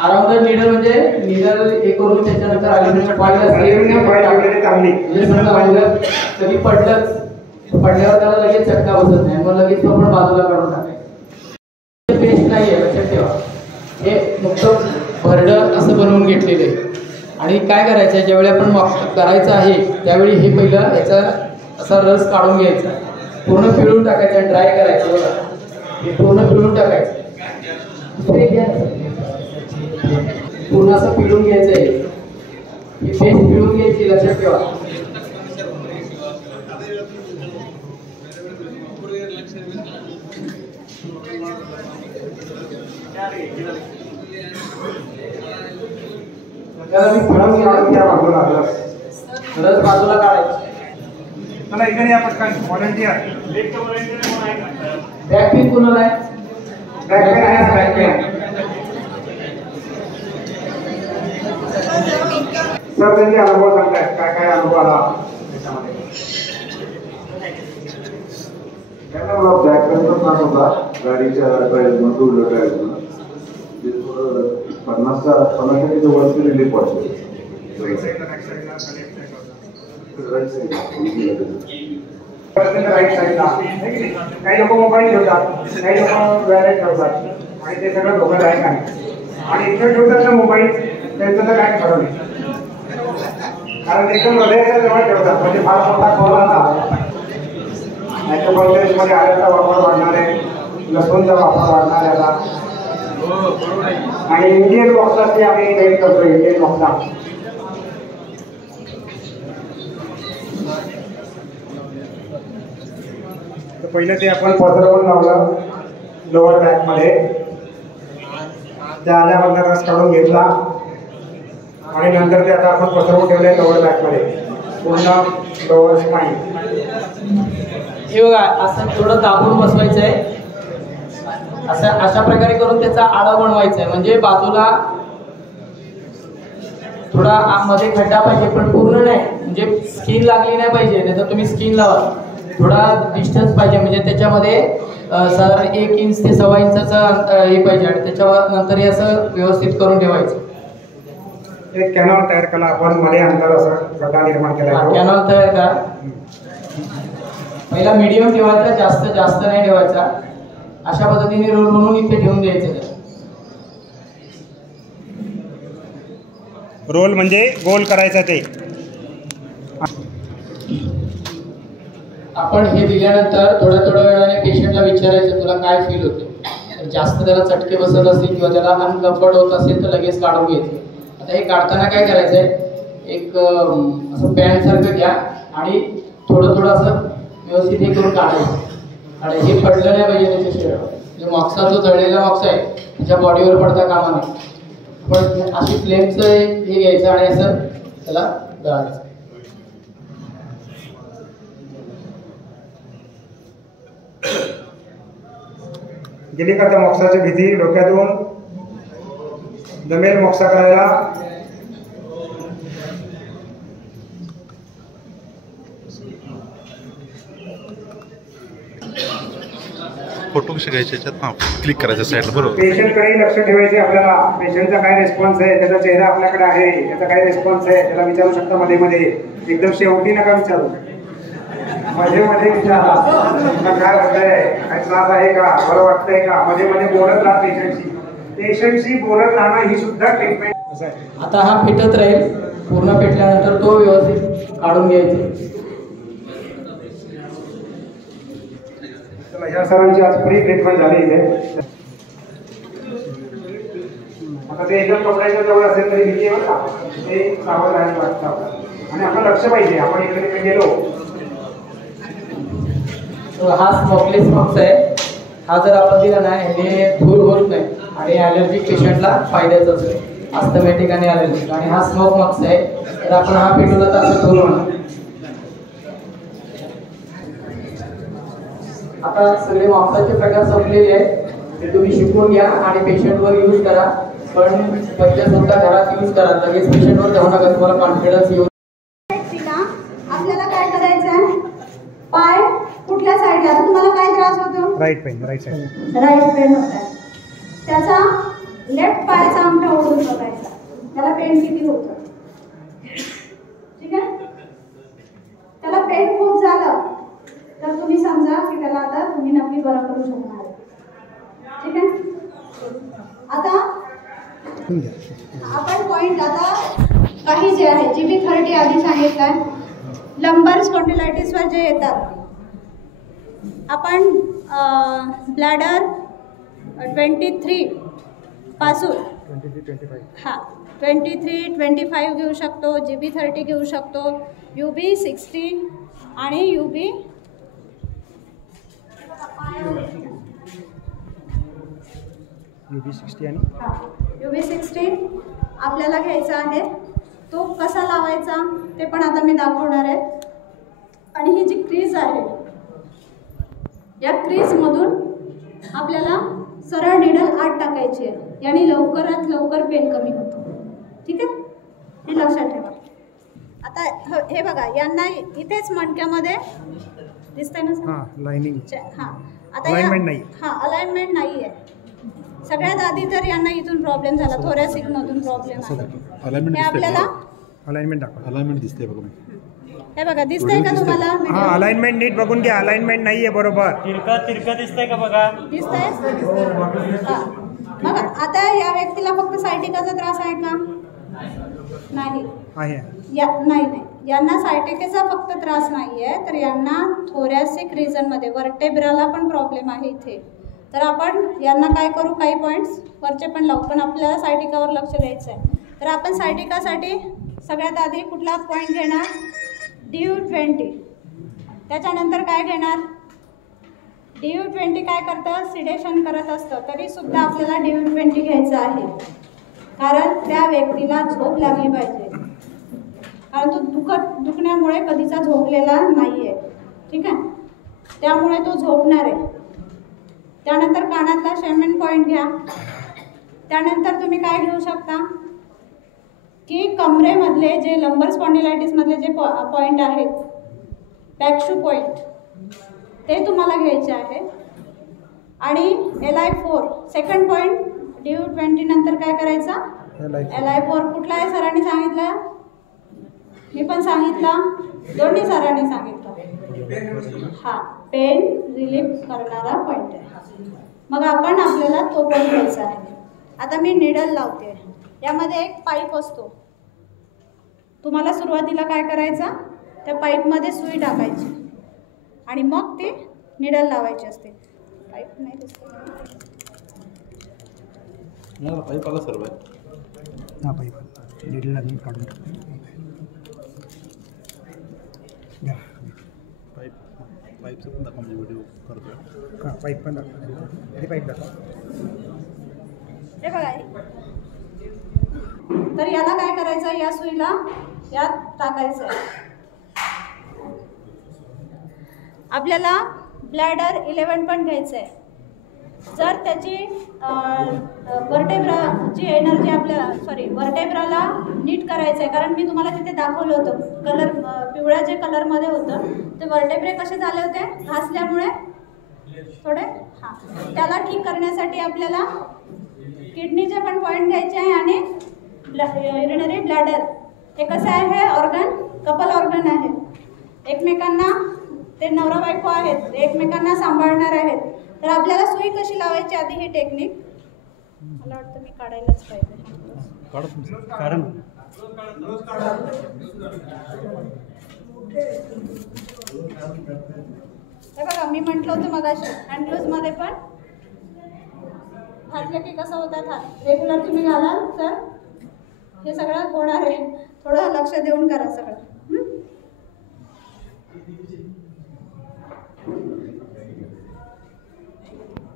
अराउंड द निडल म्हणजे निडल हे करून त्याच्यानंतर ॲल्युमिनियम फाईल वगैरे चांगली म्हणजे समजा कधी पडलंच पडल्यावर त्याला लगेच चटका बसत नाही, मग लगेच तो आपण बाजूला काढून टाकायचं. पेस्ट नाही आहे लक्षात ठेवा, हे नुकतं भरडं असं बनवून घेतलेलं आहे. आणि काय करायचं ज्यावेळी आपण करायचं आहे त्यावेळी हे पहिलं याचा असा रस काढून घ्यायचा, पूर्ण पिळून टाकायचा, ड्राय करायचं. बघा हे पूर्ण पिळून टाकायचं, पूर्ण असं पिळून घ्यायचं आहे. ही पेस्ट पिळून घ्यायची लक्षात ठेवा. रस बाजूला काढायचं. मला इकडे या पटकन व्हॉलंटियर बॅक पेन कोणाला आहे? बॅक पेन आहे, बॅक पेन सर त्यांचे अनुभव सांगतायत काय काय अनुभव आला त्याच्यामध्ये. त्यांना मला बॅक पेनचा त्रास होता गाडीच्या ड्राईव्हरनं, टू व्हीलर ड्राईव्हरनं. ते थोडं 50% वरती रिलीफ वाटतो. राईट साईडला काही लोक मोबाईल ठेवतात, काही लोक वॅलेट ठेवतात आणि ते सगळं धोकादायक आहे. आणि इथे ठेवतात ना मोबाईल त्यांचं तर काय खरं नाही, कारण एकदम हृदयाच्या जवळ ठेवतात म्हणजे फार मोठा खोला नाहीतर मध्ये आल्याचा वापर वाढणार आहे, लसूणचा वापर वाढणार आहे आता. आणि इंडियन बॉक्साची आम्ही रेट करतो, इंडियन बॉक्सा. तर पहिलं ते आपण पसरवून लावलं लोअर बॅकमध्ये, त्या आल्यावर रस काढून घेतला आणि नंतर ते आता आपण पसरवून ठेवले लोअर बॅकमध्ये पूर्ण लोअर स्पाइन. हे बघा असं थोडं दाबून बसवायचं आहे, असं अशा प्रकारे करून त्याचा आळा बनवायचा आहे. म्हणजे बाजूला थोडा मध्ये खड्डा पाहिजे, पण पूर्ण नाही, म्हणजे स्किन लागली नाही पाहिजे, नाही तर तुम्ही स्किन लावा. थोडा डिस्टन्स पाहिजे, म्हणजे त्याच्यामध्ये साधारण 1 इंच ते 1.25 इंचाचा हे पाहिजे, आणि त्याच्यानंतर हे असं व्यवस्थित करून ठेवायचं. एक कॅनॉल तयार केला आपण, मध्ये अंतर असं गड्डा निर्माण केला. कॅनॉल तयार करा. पहिला मीडियम ठेवायचा, जास्त नाही ठेवायचा. अशा पद्धतीने रोल म्हणून इथे ठेवून द्यायचं. रोल म्हणजे गोल करायचं ते. आपण हे दिल्यानंतर थोड्या वेळाने पेशंटला विचारायचं तुला काय फील होते. जास्त त्याला चटके बसत असतील किंवा त्याला अनकम्फर्ट होत असेल तर लगेच काढून घ्यायचं. आता हे काढताना काय करायचंय, एक असं बँड सारखं घ्या आणि थोडं असं व्यवस्थित हे करून काढायचं. आणि हे पडलं नाही पाहिजे त्याच्या शरीरावर. जो मॉक्सा जो जळलेला मॉक्सा आहे त्याच्या बॉडीवर पडता कामा नये. पण अशी फ्लेमचं हे घ्यायचं आणि असं त्याला गळायचं. गेली का त्या मॉक्साची भीती डोक्यातून जमेल मॉक्सा करायला. फोटो कसे घ्यायचे क्लिक करायचं साईडला. बरोबर. पेशंटकडे लक्ष ठेवायचे आपल्याला. पेशंटचा काय रिस्पॉन्स आहे, त्याचा चेहरा आपल्याकडे आहे, त्याचा काय रिस्पॉन्स आहे त्याला विचारू शकता मध्ये मध्ये. एकदम शेवटी नका विचारू, मध्ये विचारा काय होतंय, काय त्रास आहे का, बरं वाटतंय का. मध्ये बोलत राहा पेशंटशी बोलत राहणं ही सुद्धा ट्रीटमेंट. आता हा पेटत राहील. पूर्ण पेटल्यानंतर तो व्यवस्थित काढून घ्यायचा. या सरांची आज फ्री ट्रीटमेंट झाली इथे. आता ते एकदम कपड्याच्या जवळ असेल तरी भीती आहे बघा, ते सावध राहायला वाटतं. आणि आपण लक्ष पाहिजे. आपण इकडे गेलो. हा स्मोकलेस मॉक्स आहे. हा जर आपण दिला ना, हे धूर होत नाही आणि ॲलर्जिक पेशंटला फायद्याचं असतो. अस्थमॅटिक आणि ॲलर्जिक. आणि हा स्मोक मॉक्स आहे, तर आपण हा पेटवला तर असं धूर होणार. आता सगळे मॉक्साचे प्रकार संपलेले आहेत. ते तुम्ही शिकून घ्या आणि पेशंटवर यूज करा. पण पहिल्या स्वतः घरात यूज करा. लगेच पेशंटवर जाऊ नका, तुम्हाला कॉन्फिडन्स येऊ. आपल्याला काय करायचं, पाय कुठल्या साईडला, तुम्हाला काय त्रास होतो. Right pain, right side, right pain होत आहे. त्याचा लेफ्ट पायाचा अंगठा ओढून बघायचा, त्याला पेन किती होतं. ठीक आहे. त्याला पेन खूप झालं तर तुम्ही समजा की त्याला आता तुम्ही नक्की बरं करू शकणार. ठीक आहे. आता आपण पॉइंट, आता काही जे आहे GB30 आधी सांगितलं, लंबर स्पॉन्डिलायटिसवर जे येतात, आपण ब्लॅडर 23 पासून 23, 25 घेऊ शकतो, GB30 घेऊ शकतो, UB60 आणि UB60 आपल्याला घ्यायचा आहे. तो कसा लावायचा ते पण आता मी दाखवणार आहे. आणि ही जी क्रीज आहे, या क्रीजमधून आपल्याला सरळ निडल आत टाकायची आहे. याने लवकरात लवकर पेन कमी होतो. ठीक आहे, हे लक्षात ठेवा. आता हे बघा, यांना इथेच मणक्यामध्ये दिसतंय ना लाइनिंग. हां, आता अलाइनमेंट नाही. हां, अलाइनमेंट नाही आहे. सगळ्यात आधी तर यांना इथून प्रॉब्लेम झाला, थोरॅसिकमधून प्रॉब्लेम आला. हे आपल्याला अलाइनमेंट दाखवा. अलाइनमेंट दिसते बघा. हे बघा, दिसतंय का तुम्हाला. हां, अलाइनमेंट नीट बघून घ्या. अलाइनमेंट नाहीये बरोबर. तिरका दिसतंय का बघा. दिसतंय. बघा, आता या व्यक्तीला फक्त सायटिकाचा त्रास आहे का. नाही आहे. नाही, यांना सायटिकाचा फक्त त्रास नाही आहे, तर यांना थोरॅसिक रिजनमध्ये वर्टेब्राला पण प्रॉब्लेम आहे इथे. तर आपण यांना काय करू, काही पॉईंट्स वरचे पण लावू, पण आपल्याला सायटिकावर लक्ष द्यायचं आहे. तर आपण सायटिकासाठी सगळ्यात आधी कुठला पॉईंट घेणार, DU20. त्याच्यानंतर काय घेणार, DU20 काय करतं, सिडेशन करत असतं. तरीसुद्धा आपल्याला DU20 घ्यायचं आहे, कारण त्या व्यक्तीला झोप लागली पाहिजे. कारण तो दुखण्यामुळे कधीचा झोपलेला नाही आहे. ठीक आहे, त्यामुळे तो झोपणार आहे. त्यानंतर कानातला शेमेन पॉईंट घ्या. त्यानंतर तुम्ही काय घेऊ शकता, की कमरेमधले जे लंबर स्पॉन्डिलायटिसमधले जे पॉईंट आहेत, बॅक शू पॉईंट, ते तुम्हाला घ्यायचे आहे. आणि LI4 सेकंड पॉईंट DU20 नंतर काय करायचा? LI4 कुठला आहे सरांनी सांगितलं? मी पण सांगितला, दोन्ही सरांनी सांगितलं. हा पेन रिलीफ करणारा पॉईंट आहे. मग आपण आपल्याला तो पण घ्यायचा आहे. आता मी निडल लावते. यामध्ये एक पाईप असतो. तुम्हाला सुरुवातीला काय करायचं? त्या पाईपमध्ये सुई टाकायची आणि मग ती निडल लावायची असते. पाईप नाही दिसत. पाईप आला सर्व हा पाईप निडल लागून काढून टाकतो. पाईपचं पण दाखवा, व्हिडिओ करतोय का पाईप पण दाखवा. हे पाईप दाखवा. हे बघा. तर याला काय करायचं? या सुईला यात टाकायचं आहे. आपल्याला ब्लॅडर 11 पण घ्यायचं आहे. जर त्याची वर्टेब्राची एनर्जी वर्टेब्राला नीट करायचं आहे. कारण मी तुम्हाला तिथे दाखवलं होतं कलर, पिवळ्या जे कलरमध्ये होतं ते वर्टेब्रे कसे झाले होते घासल्यामुळे थोडे. हां, त्याला ठीक करण्यासाठी आपल्याला किडनीचे पण पॉईंट घ्यायचे आहे आणि युरिनरी ब्लॅडर हे कसं आहे? ऑर्गन, कपल ऑर्गन आहे. एकमेकांना, ते नवरा बायको आहेत, एकमेकांना सांभाळणार आहेत. तर आपल्याला सुई कशी लावायची आधी ही टेक्निक मला वाटतं मी काढायलाच पाहिजे. हे बघा, मी म्हटलं होतं मगाशी हँडग्लोव्हजमध्ये पण घातलं की कसं होतात हात. रेग्युलर तुम्ही घालाल तर हे सगळं होणार आहे. थोडं लक्ष देऊन करा सगळं.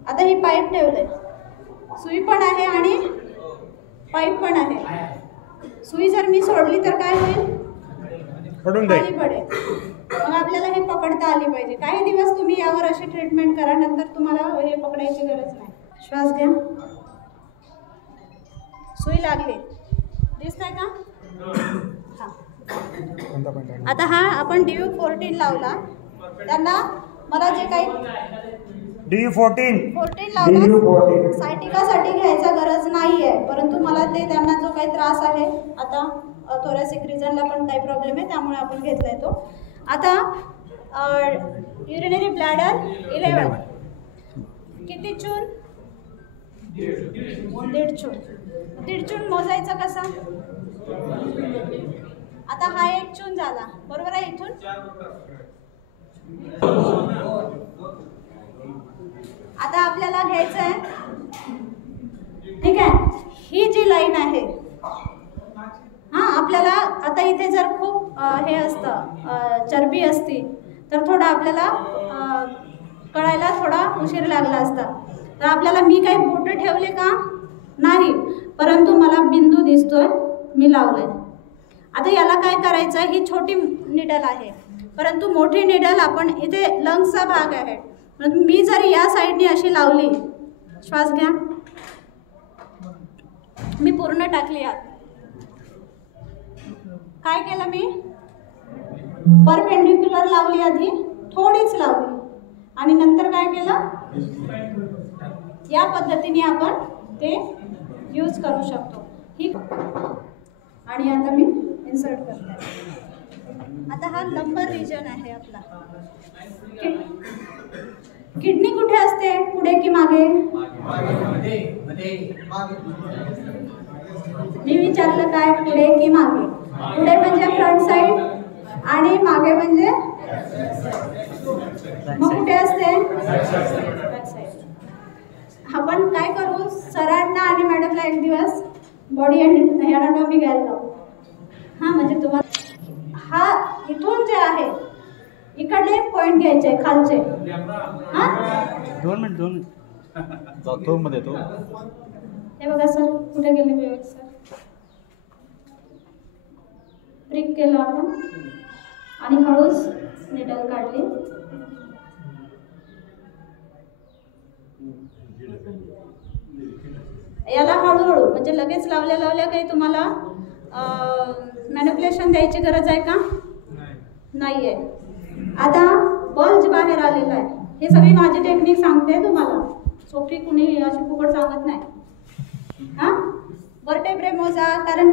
आता ही पाईप ठेवलंय. सुई पण आहे आणि पाईप पण आहे. सुई जर मी सोडली तर काय होईल? खाली पडेल. मग आपल्याला हे पकडता आली पाहिजे. काही दिवस तुम्ही यावर अशी ट्रीटमेंट करा, नंतर तुम्हाला हे पकडायची गरज नाही. श्वास घ्या. सुई लागली, दिसतंय का? हा. आता हा आपण DU14 लावला. त्यांना मला जे काही DU14 लावला सायटिकासाठी घ्यायचा गरज नाही आहे, परंतु मला ते त्यांना जो काही त्रास आहे, आता थोरॅसिक रिजनला पण काही प्रॉब्लेम आहे, त्यामुळे आपण घेतलाय तो. आता युरिनरी ब्लॅडर 11 किती चून? 1.5 चून. 1.5 चून मोजायचं कसं? आता हा 1 चून झाला, बरोबर आहे. इथून आता आपल्याला घ्यायचं आहे, ठीक आहे, ही जी लाईन आहे. हां, आपल्याला आता इथे जर खूप हे असतं, चरबी असती तर थोडं आपल्याला कळायला थोडा उशीर लागला असता. तर आपल्याला मी काही बोटं ठेवले का? नाही, परंतु मला बिंदू दिसतोय, मी लावलाय. आता याला काय करायचं? ही छोटी निडल आहे, परंतु मोठी निडल आपण इथे लंग्सचा भाग आहे. मी जर या साईडने अशी लावली, श्वास घ्या, मी पूर्ण टाकली आत. काय केलं मी? परपेंडिक्युलर लावली आधी, थोडीच लावली आणि नंतर काय केलं? या पद्धतीने आपण ते यूज करू शकतो. ही आणि आता मी इन्सर्ट करते. आता हा लंबर रिजन आहे आपला. किडनी कुठे असते? पुढे की मागे? मी विचारलं काय, पुढे की मागे? पुढे म्हणजे फ्रंट साइड आणि मागे म्हणजे मग कुठे असते? Back side. आपण काय करू, सरांना आणि मॅडमला एक दिवस बॉडी एनाटॉमी घ्यायला लावू. हां, म्हणजे तुम्हाला हा इथून जे आहे इकडे पॉइंट घ्यायचे खालचे. हां, 2 मिनिट जातो मध्ये तो. हे बघा सर, कुठे गेले विवेक सर? प्रिक केलं आपण आणि हळूच निडल काढली. याला हळूहळू, म्हणजे लगेच लावल्या काही तुम्हाला मॅनिप्युलेशन द्यायची गरज आहे का? नाही आहे. आता बल्ज बाहेर आलेला आहे. हे सगळी माझी टेक्निक सांगते तुम्हाला, सोपी कुणी अशी फुकट सांगत नाही. हां, वर्टेब्रे मोजा, कारण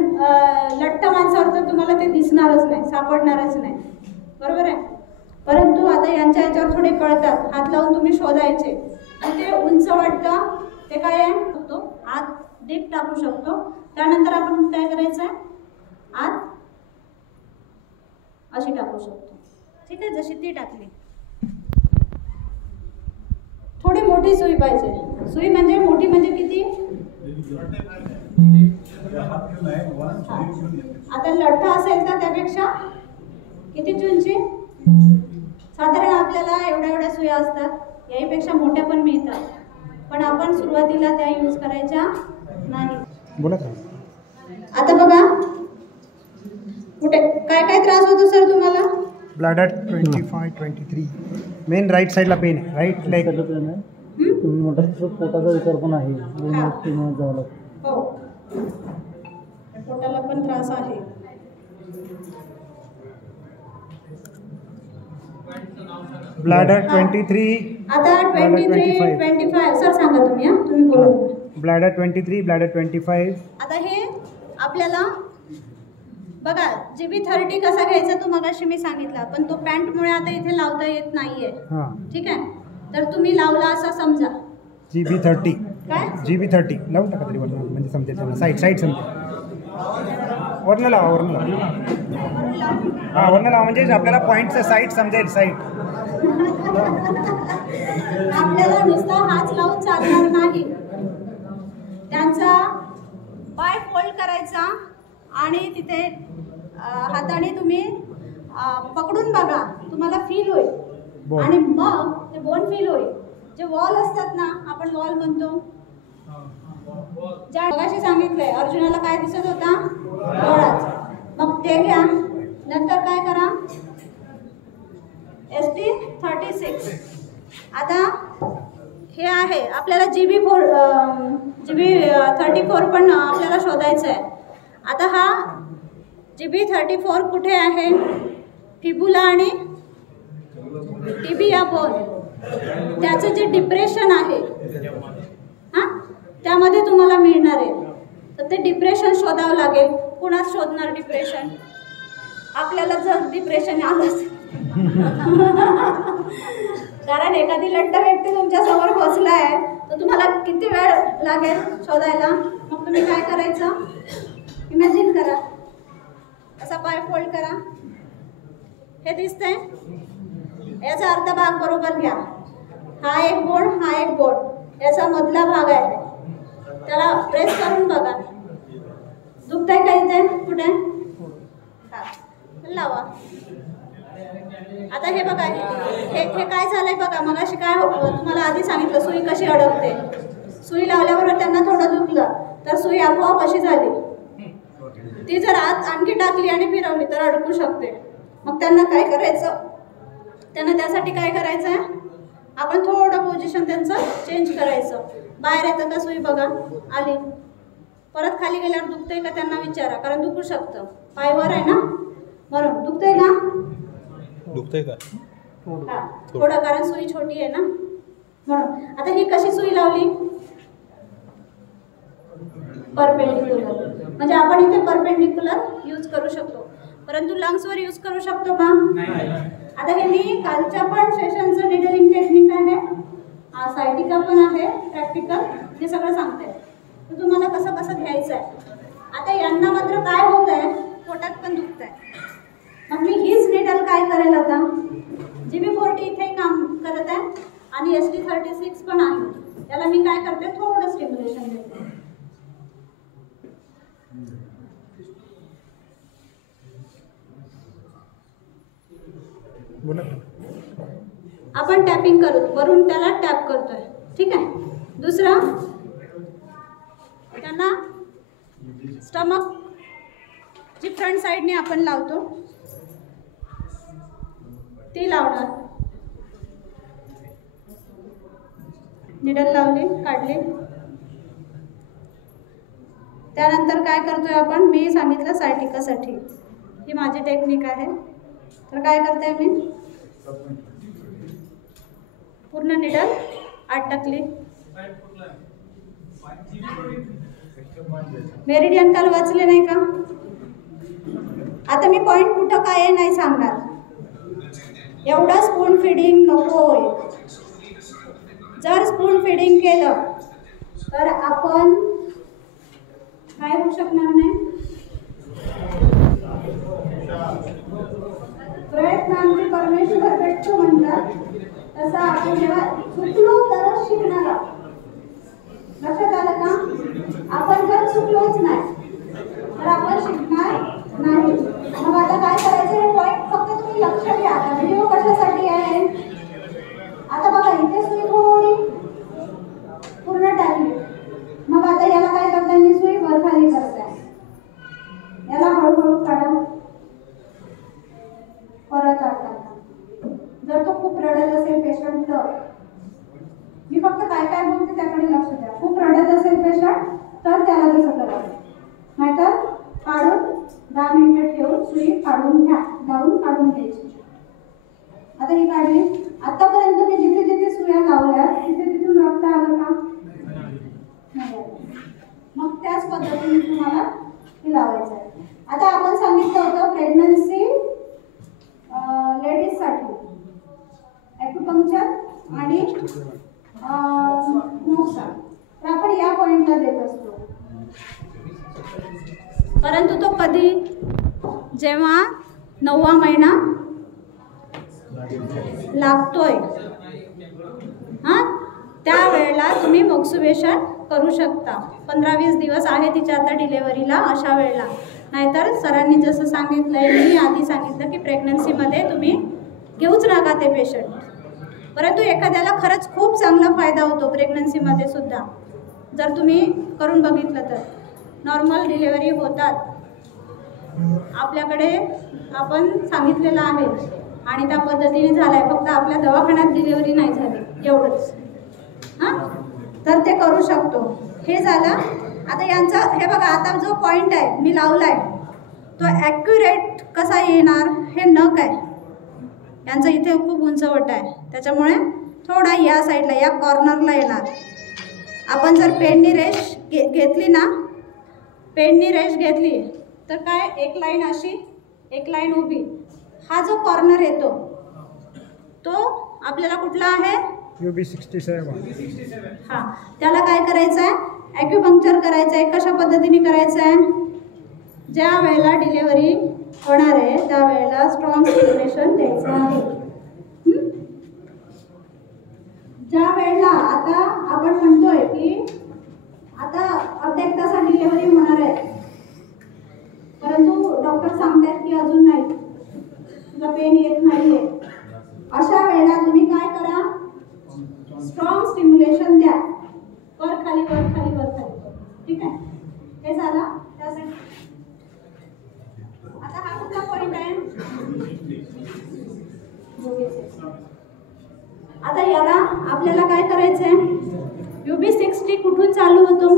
लठ्ठ माणसावर तर तुम्हाला ते दिसणारच नाही, सापडणारच नाही, बरोबर आहे. परंतु आता यांच्या याच्यावर थोडे कळतात, हात लावून तुम्ही शोधायचे. आणि ते उंच वाटतं, ते काय आहे, आत डीप टाकू शकतो. त्यानंतर आपण काय करायचं आहे, आत अशी टाकू शकतो. ठीक आहे, जशी ती टाकली. थोडी मोठी सुई पाहिजे. सुई म्हणजे मोठी म्हणजे किती? आता लठ्ठ असेल तर त्यापेक्षा किती चुंची? साधारण आपल्याला एवढ्या सुया असतात, याहीपेक्षा मोठ्या पण मिळतात, पण आपण सुरुवातीला त्या यूज करायच्या नाही. बोला. आता बघा, कुठे काय काय त्रास होतो सर तुम्हाला? ब्लॅडर 25, 23 मेन राईट साईडला पेन आहे, राईट लेग. तुम्ही मोठा पोटाचा विचार पण आहे, जावं लागतं. हो, पोटाला पण त्रास आहे. ब्लॅडर 23. आता 23, 25 सर सांगा तुम्ही. हां, तुम्ही बोला. Bladder 23, bladder 25. आता हे आपल्याला बघा, GB30 कसा घ्यायचा तो मगाशी मी सांगितला, पण तो पॅन्टमुळे आता इथे लावता येत नाहीये. ठीक आहे, तर तुम्ही लावला असा समजा. GB30 काय? GB30 लावून टाका तरी वरनं, म्हणजे समजेल तुम्हाला. साईड समजेल. वरनं लावा, वरनं लावा. हां, वरनं लावा म्हणजे आपल्याला पॉईंटचं साईड समजेल. साईड आपल्याला नुसता हात लावून चालणार नाही. त्यांचा पाय फोल्ड करायचा आणि तिथे हाताने तुम्ही पकडून बघा, तुम्हाला फील होईल. आणि मग ते बोन फील होईल. जे वॉल असतात ना, आपण वॉल म्हणतो, ज्या मगाशी सांगितलंय अर्जुनाला काय दिसत होता? डोळाच. मग ते घ्या. नंतर काय करा, ST36. आता हे आहे आपल्याला GB34 पण आपल्याला शोधायचं आहे. आता हा GB34 कुठे आहे? फिबुला आणि टिबिया बोन, त्याचं जे डिप्रेशन आहे, हां, त्यामध्ये तुम्हाला मिळणार आहे. तर ते डिप्रेशन शोधावं लागेल. कुणाच शोधणार डिप्रेशन? आपल्याला जर डिप्रेशन आलंच कारण एखादी लठ्ठ व्यक्ती तुमच्या समोर बसला आहे, तर तुम्हाला किती वेळ लागेल शोधायला? मग तुम्ही काय करायचं, इमॅजिन करा, असा पाय फोल्ड करा. हे दिसतंय? याचा अर्धा भाग बरोबर घ्या. हा एक बोर्ड, हा एक बोर्ड, याचा मधला भाग आहे, त्याला प्रेस करून बघा. दुखतंय का इथे? कुठे? लावा. आता हे बघा, हे काय झालंय बघा. मगाशी काय तुम्हाला आधी सांगितलं, सुई कशी अडकते. सुई लावल्याबरोबर त्यांना थोडं दुखलं, तर सुई आपोआप अशी झाली. ती जर आत आणखी टाकली आणि फिरवली तर अडकू शकते. मग त्यांना काय करायचं? त्यांना त्यासाठी काय करायचं आहे, आपण थोडं पोझिशन त्यांचं चेंज करायचं. बाहेर येतं का सुई बघा, आली, परत खाली गेल्यावर दुखतंय का त्यांना विचारा, कारण दुखू शकतं. पायवर आहे ना, बरोबर. दुखतंय का? दुखतंय का? थोडं, कारण सुई छोटी आहे ना, म्हणून. आता ही कशी सुई लावली? परपेंडिक्युलर. म्हणजे आपण इथे परपेंडिक्युलर यूज करू शकतो, परंतु लंग्सवर यूज करू शकतो का? आता हे मी कालच्या पण सेशनचं निडलिंग टेक्निक आहे, सायटिका पण आहे, प्रॅक्टिकल, हे सगळं सांगते. तर तुम्हाला कसं कसं घ्यायचं आहे. आता यांना मात्र काय होत आहे, पोटात पण दुखत आहे. मग मी हीच निडल काय करेल आता, GB40 इथे काम करत आहे आणि ST36 पण आहे. त्याला मी काय करते, थोडं स्टिम्युलेशन देते. आपण टॅपिंग करू, वरून त्याला टॅप करतोय. ठीक आहे. दुसरा, त्यांना स्टमक जी फ्रंट साईडने आपण लावतो ती लावणार. निडल लावली, काढली, त्यानंतर काय करतोय आपण, मी सांगितलं सायटिकासाठी ही माझी टेक्निक आहे. तर काय करते मी, पूर्ण निडल आत टाकली. मेरिडियन काल वाचले नाही का? आता मी पॉइंट कुठं काय आहे नाही सांगणार. एवढा स्पून फिडिंग नकोय. जर स्पून फिडिंग केलं तर आपण काय होऊ शकणार नाही. प्रयत्नांचे परमेश्वर भेटतो म्हणतात तसं आपण जेव्हा चुकलो तरच शिकणार आहोत. लक्षात आलं का? आपण जर चुकलोच नाही तर आपण शिकणार नाही. मग आता काय करायचं, हे पॉईंट फक्त तुम्ही लक्ष द्या. व्हिडिओ कशासाठी आहे, आता बघा इथे सुई थोडी पूर्ण टाकली. मग आता याला काय करताय, मी सुई वर खाली करताय. याला हळूहळू काढा, परत आत टाका. जर तो खूप रडत असेल पेशंट तर मी फक्त काय काय बोलते त्याकडे लक्ष द्या. खूप रडत असेल पेशंट तर त्याला तसं करावं. नाहीतर काढून 10 मिनिटं ठेवून सुई काढून घ्या, लावून काढून घ्यायची. आता ही काढली. आतापर्यंत मी जिथे जिथे सुया लावल्या तिथे तिथून रक्त आलं का? नाही आलं. मग त्याच पद्धतीने तुम्हाला हे लावायचं आहे. आता आपण सांगितलं होतं प्रेग्नन्सी लेडीजसाठी ॲक्युपंक्चर आणि मोक्सा, तर आपण या पॉइंटला देत असतो. परंतु तो कधी, जेव्हा 9वा महिना लागतोय त्यावेळेला तुम्ही मोक्सुबेशन करू शकता. 15-20 दिवस आहे तिच्या आता डिलेव्हरीला, अशा वेळेला. नाहीतर सरांनी जसं सांगितलंय, मी आधी सांगितलं की प्रेग्नन्सीमध्ये तुम्ही घेऊच नका ते पेशंट. परंतु एखाद्याला खरंच खूप चांगला फायदा होतो प्रेग्नन्सीमध्ये सुद्धा, जर तुम्ही करून बघितलं तर. नॉर्मल डिलेव्हरी होतात आपल्याकडे, आपण सांगितलेलं आहे आणि त्या पद्धतीने झालाय. फक्त आपल्या दवाखान्यात डिलेव्हरी नाही झाली एवढंच. हां, तर ते करू शकतो. हे झालं. आता यांचा हे बघा, आता जो पॉईंट आहे मी लावलाय तो ॲक्युरेट कसा येणार, हे नक आहे यांचं इथे खूप उंचवट आहे, त्याच्यामुळे थोडा या साईडला या कॉर्नरला येणार. आपण जर पेननी रेष घेतली ना, पेननी रेष घेतली तर काय, एक लाईन अशी, एक लाईन उभी. हा जो कॉर्नर येतो तो आपल्याला कुठला आहे, UB67. हां, त्याला काय करायचं आहे, ॲक्युपंक्चर करायचं आहे. कशा पद्धतीने करायचं आहे, ज्या वेळेला डिलेव्हरी होणार आहे त्यावेळेला स्ट्रॉंग स्टिम्युलेशन द्यायचं आहे. ज्या वेळेला आता आपण म्हणतोय की आता अर्ध्या एक तासात डिलेव्हरी होणार आहे, परंतु डॉक्टर सांगतात की अजून नाही, तुला पेन येत नाहीये, अशा वेळेला तुम्ही काय करा, स्ट्रॉंग स्टिम्युलेशन द्या. वर खाली वर खाली वर खाली. ठीक आहे, हे झालं त्यासाठी. आता हा कुठला पॉइंट आहे, आता याला आपल्याला काय करायचंय, UB60 कुठून चालू होतो,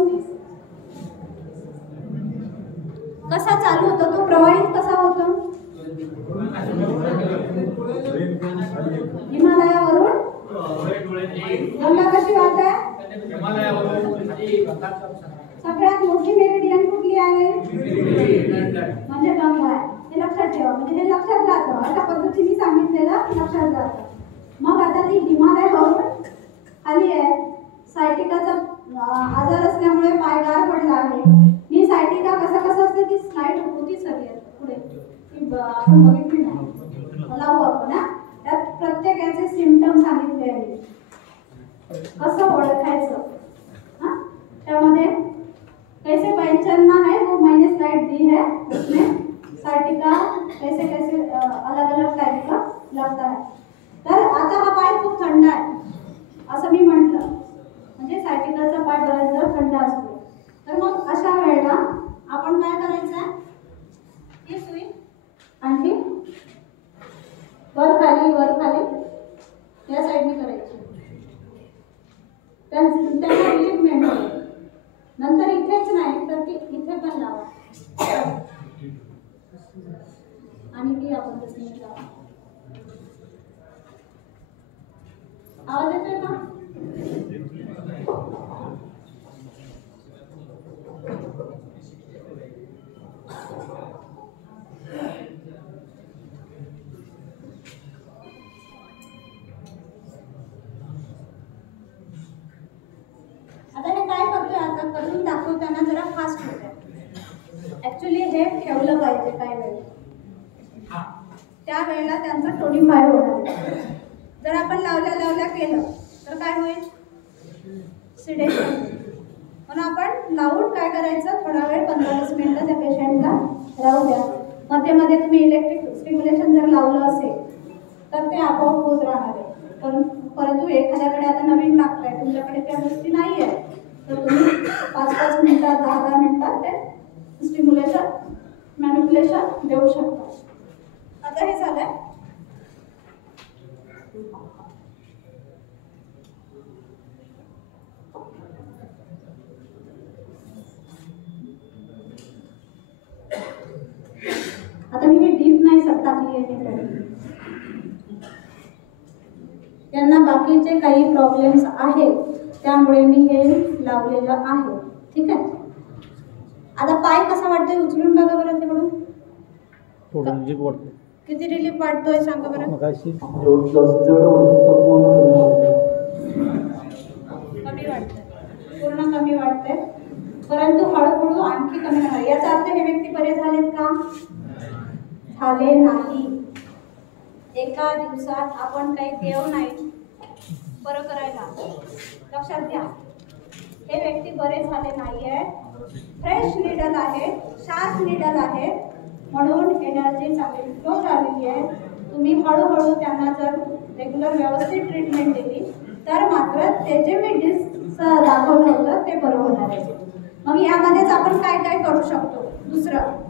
कसा चालू होतो, तो प्रवाहित कसा होतो, हिमालयावरून गंगा कशी वाहते, सगळ्यात मोठी मेरिडियन कुठली आहे, म्हणजे गंगा आहे. हे लक्षात ठेवा, म्हणजे हे लक्षात राहतं. अशा पद्धतीने सांगितलेलं लक्षात राहतं. मग आता ती हिमालयावरून आली आहे. सायटिकाचा आजार असल्यामुळे पाय गार पडला आहे. ही सायटिका कसं असते, ती स्लाइड होती सगळी पुढे, आपण बघितली नाही, लावू आपण. त्यात प्रत्येक याचे सिम्पटम सांगितले आहे, कसं ओळखायचं. त्यामध्ये कैसे पहचानना है वो मैंने स्लाइड दी है, उसमें सायटिका कैसे कैसे अलग अलग टाइप का लगता है. तर आता हा पाय खूप थंड आहे असं मी म्हटलं, म्हणजे सायटिकाचा पाय बराच जर थंड असतो. तर मग अशा वेळेला आपण काय करायचं आहे, ही सुई आणखी वर खाली या साईडने करायची. त्यांना रिलीफ मिळणार. नंतर इथेच नाही तर ती इथे आणि की आपण तसं लावा. आवाज येतोय का? आता हे काय करतोय, आता करून दाखवताना जरा फास्ट होत आहे. ऍक्च्युली हे ठेवलं पाहिजे काय वेळ, त्या वेळेला त्यांचा 25 होणार. जर आपण लावल्या केलं तर काय होईल, सिडेशन. म्हणून आपण लावून काय करायचं, थोडा वेळ 15-20 मिनिटं त्या पेशंटला राहू द्या. मध्ये मध्ये तुम्ही इलेक्ट्रिक स्टिम्युलेशन जर लावलं असेल तर ते आपोआप होत राहणार आहे. परंतु एखाद्याकडे आता नवीन लागतंय, तुमच्याकडे त्या गोष्टी नाही आहे, तर तुम्ही 5-5 मिनिटात 10-10 मिनिटात ते स्टिम्युलेशन मॅनिप्युलेशन देऊ शकता. आता हे झालंय. आता मी हे डीप नाही टाकली आहे. त्यांना बाकीचे काही प्रॉब्लेम्स आहेत त्यामुळे मी हे लावलेलं आहे. ठीक आहे. आता पाय कसा वाटतोय उचलून बघा बरं तिकडून. किती रिलीफ वाटतोय सांगा बरं. कमी वाटतंय, पूर्ण कमी वाटतंय, परंतु हळूहळू आणखी कमी होणार. याचा अर्थ हे व्यक्ती बरे झालेत का? झाले नाही. एका दिवसात आपण काही देव नाही बरं करायला. लक्षात घ्या, हे व्यक्ती बरे झाले नाहीये. फ्रेश निडल आहे, शार्प निडल आहे, म्हणून एनर्जी चांगली फ्लो झालेली आहे. तुम्ही हळूहळू त्यांना जर रेग्युलर व्यवस्थित ट्रीटमेंट दिली तर मात्र ते जे मी दाखवलं होतं ते बरं होणार आहे. मग यामध्येच आपण काय काय करू शकतो. दुसरं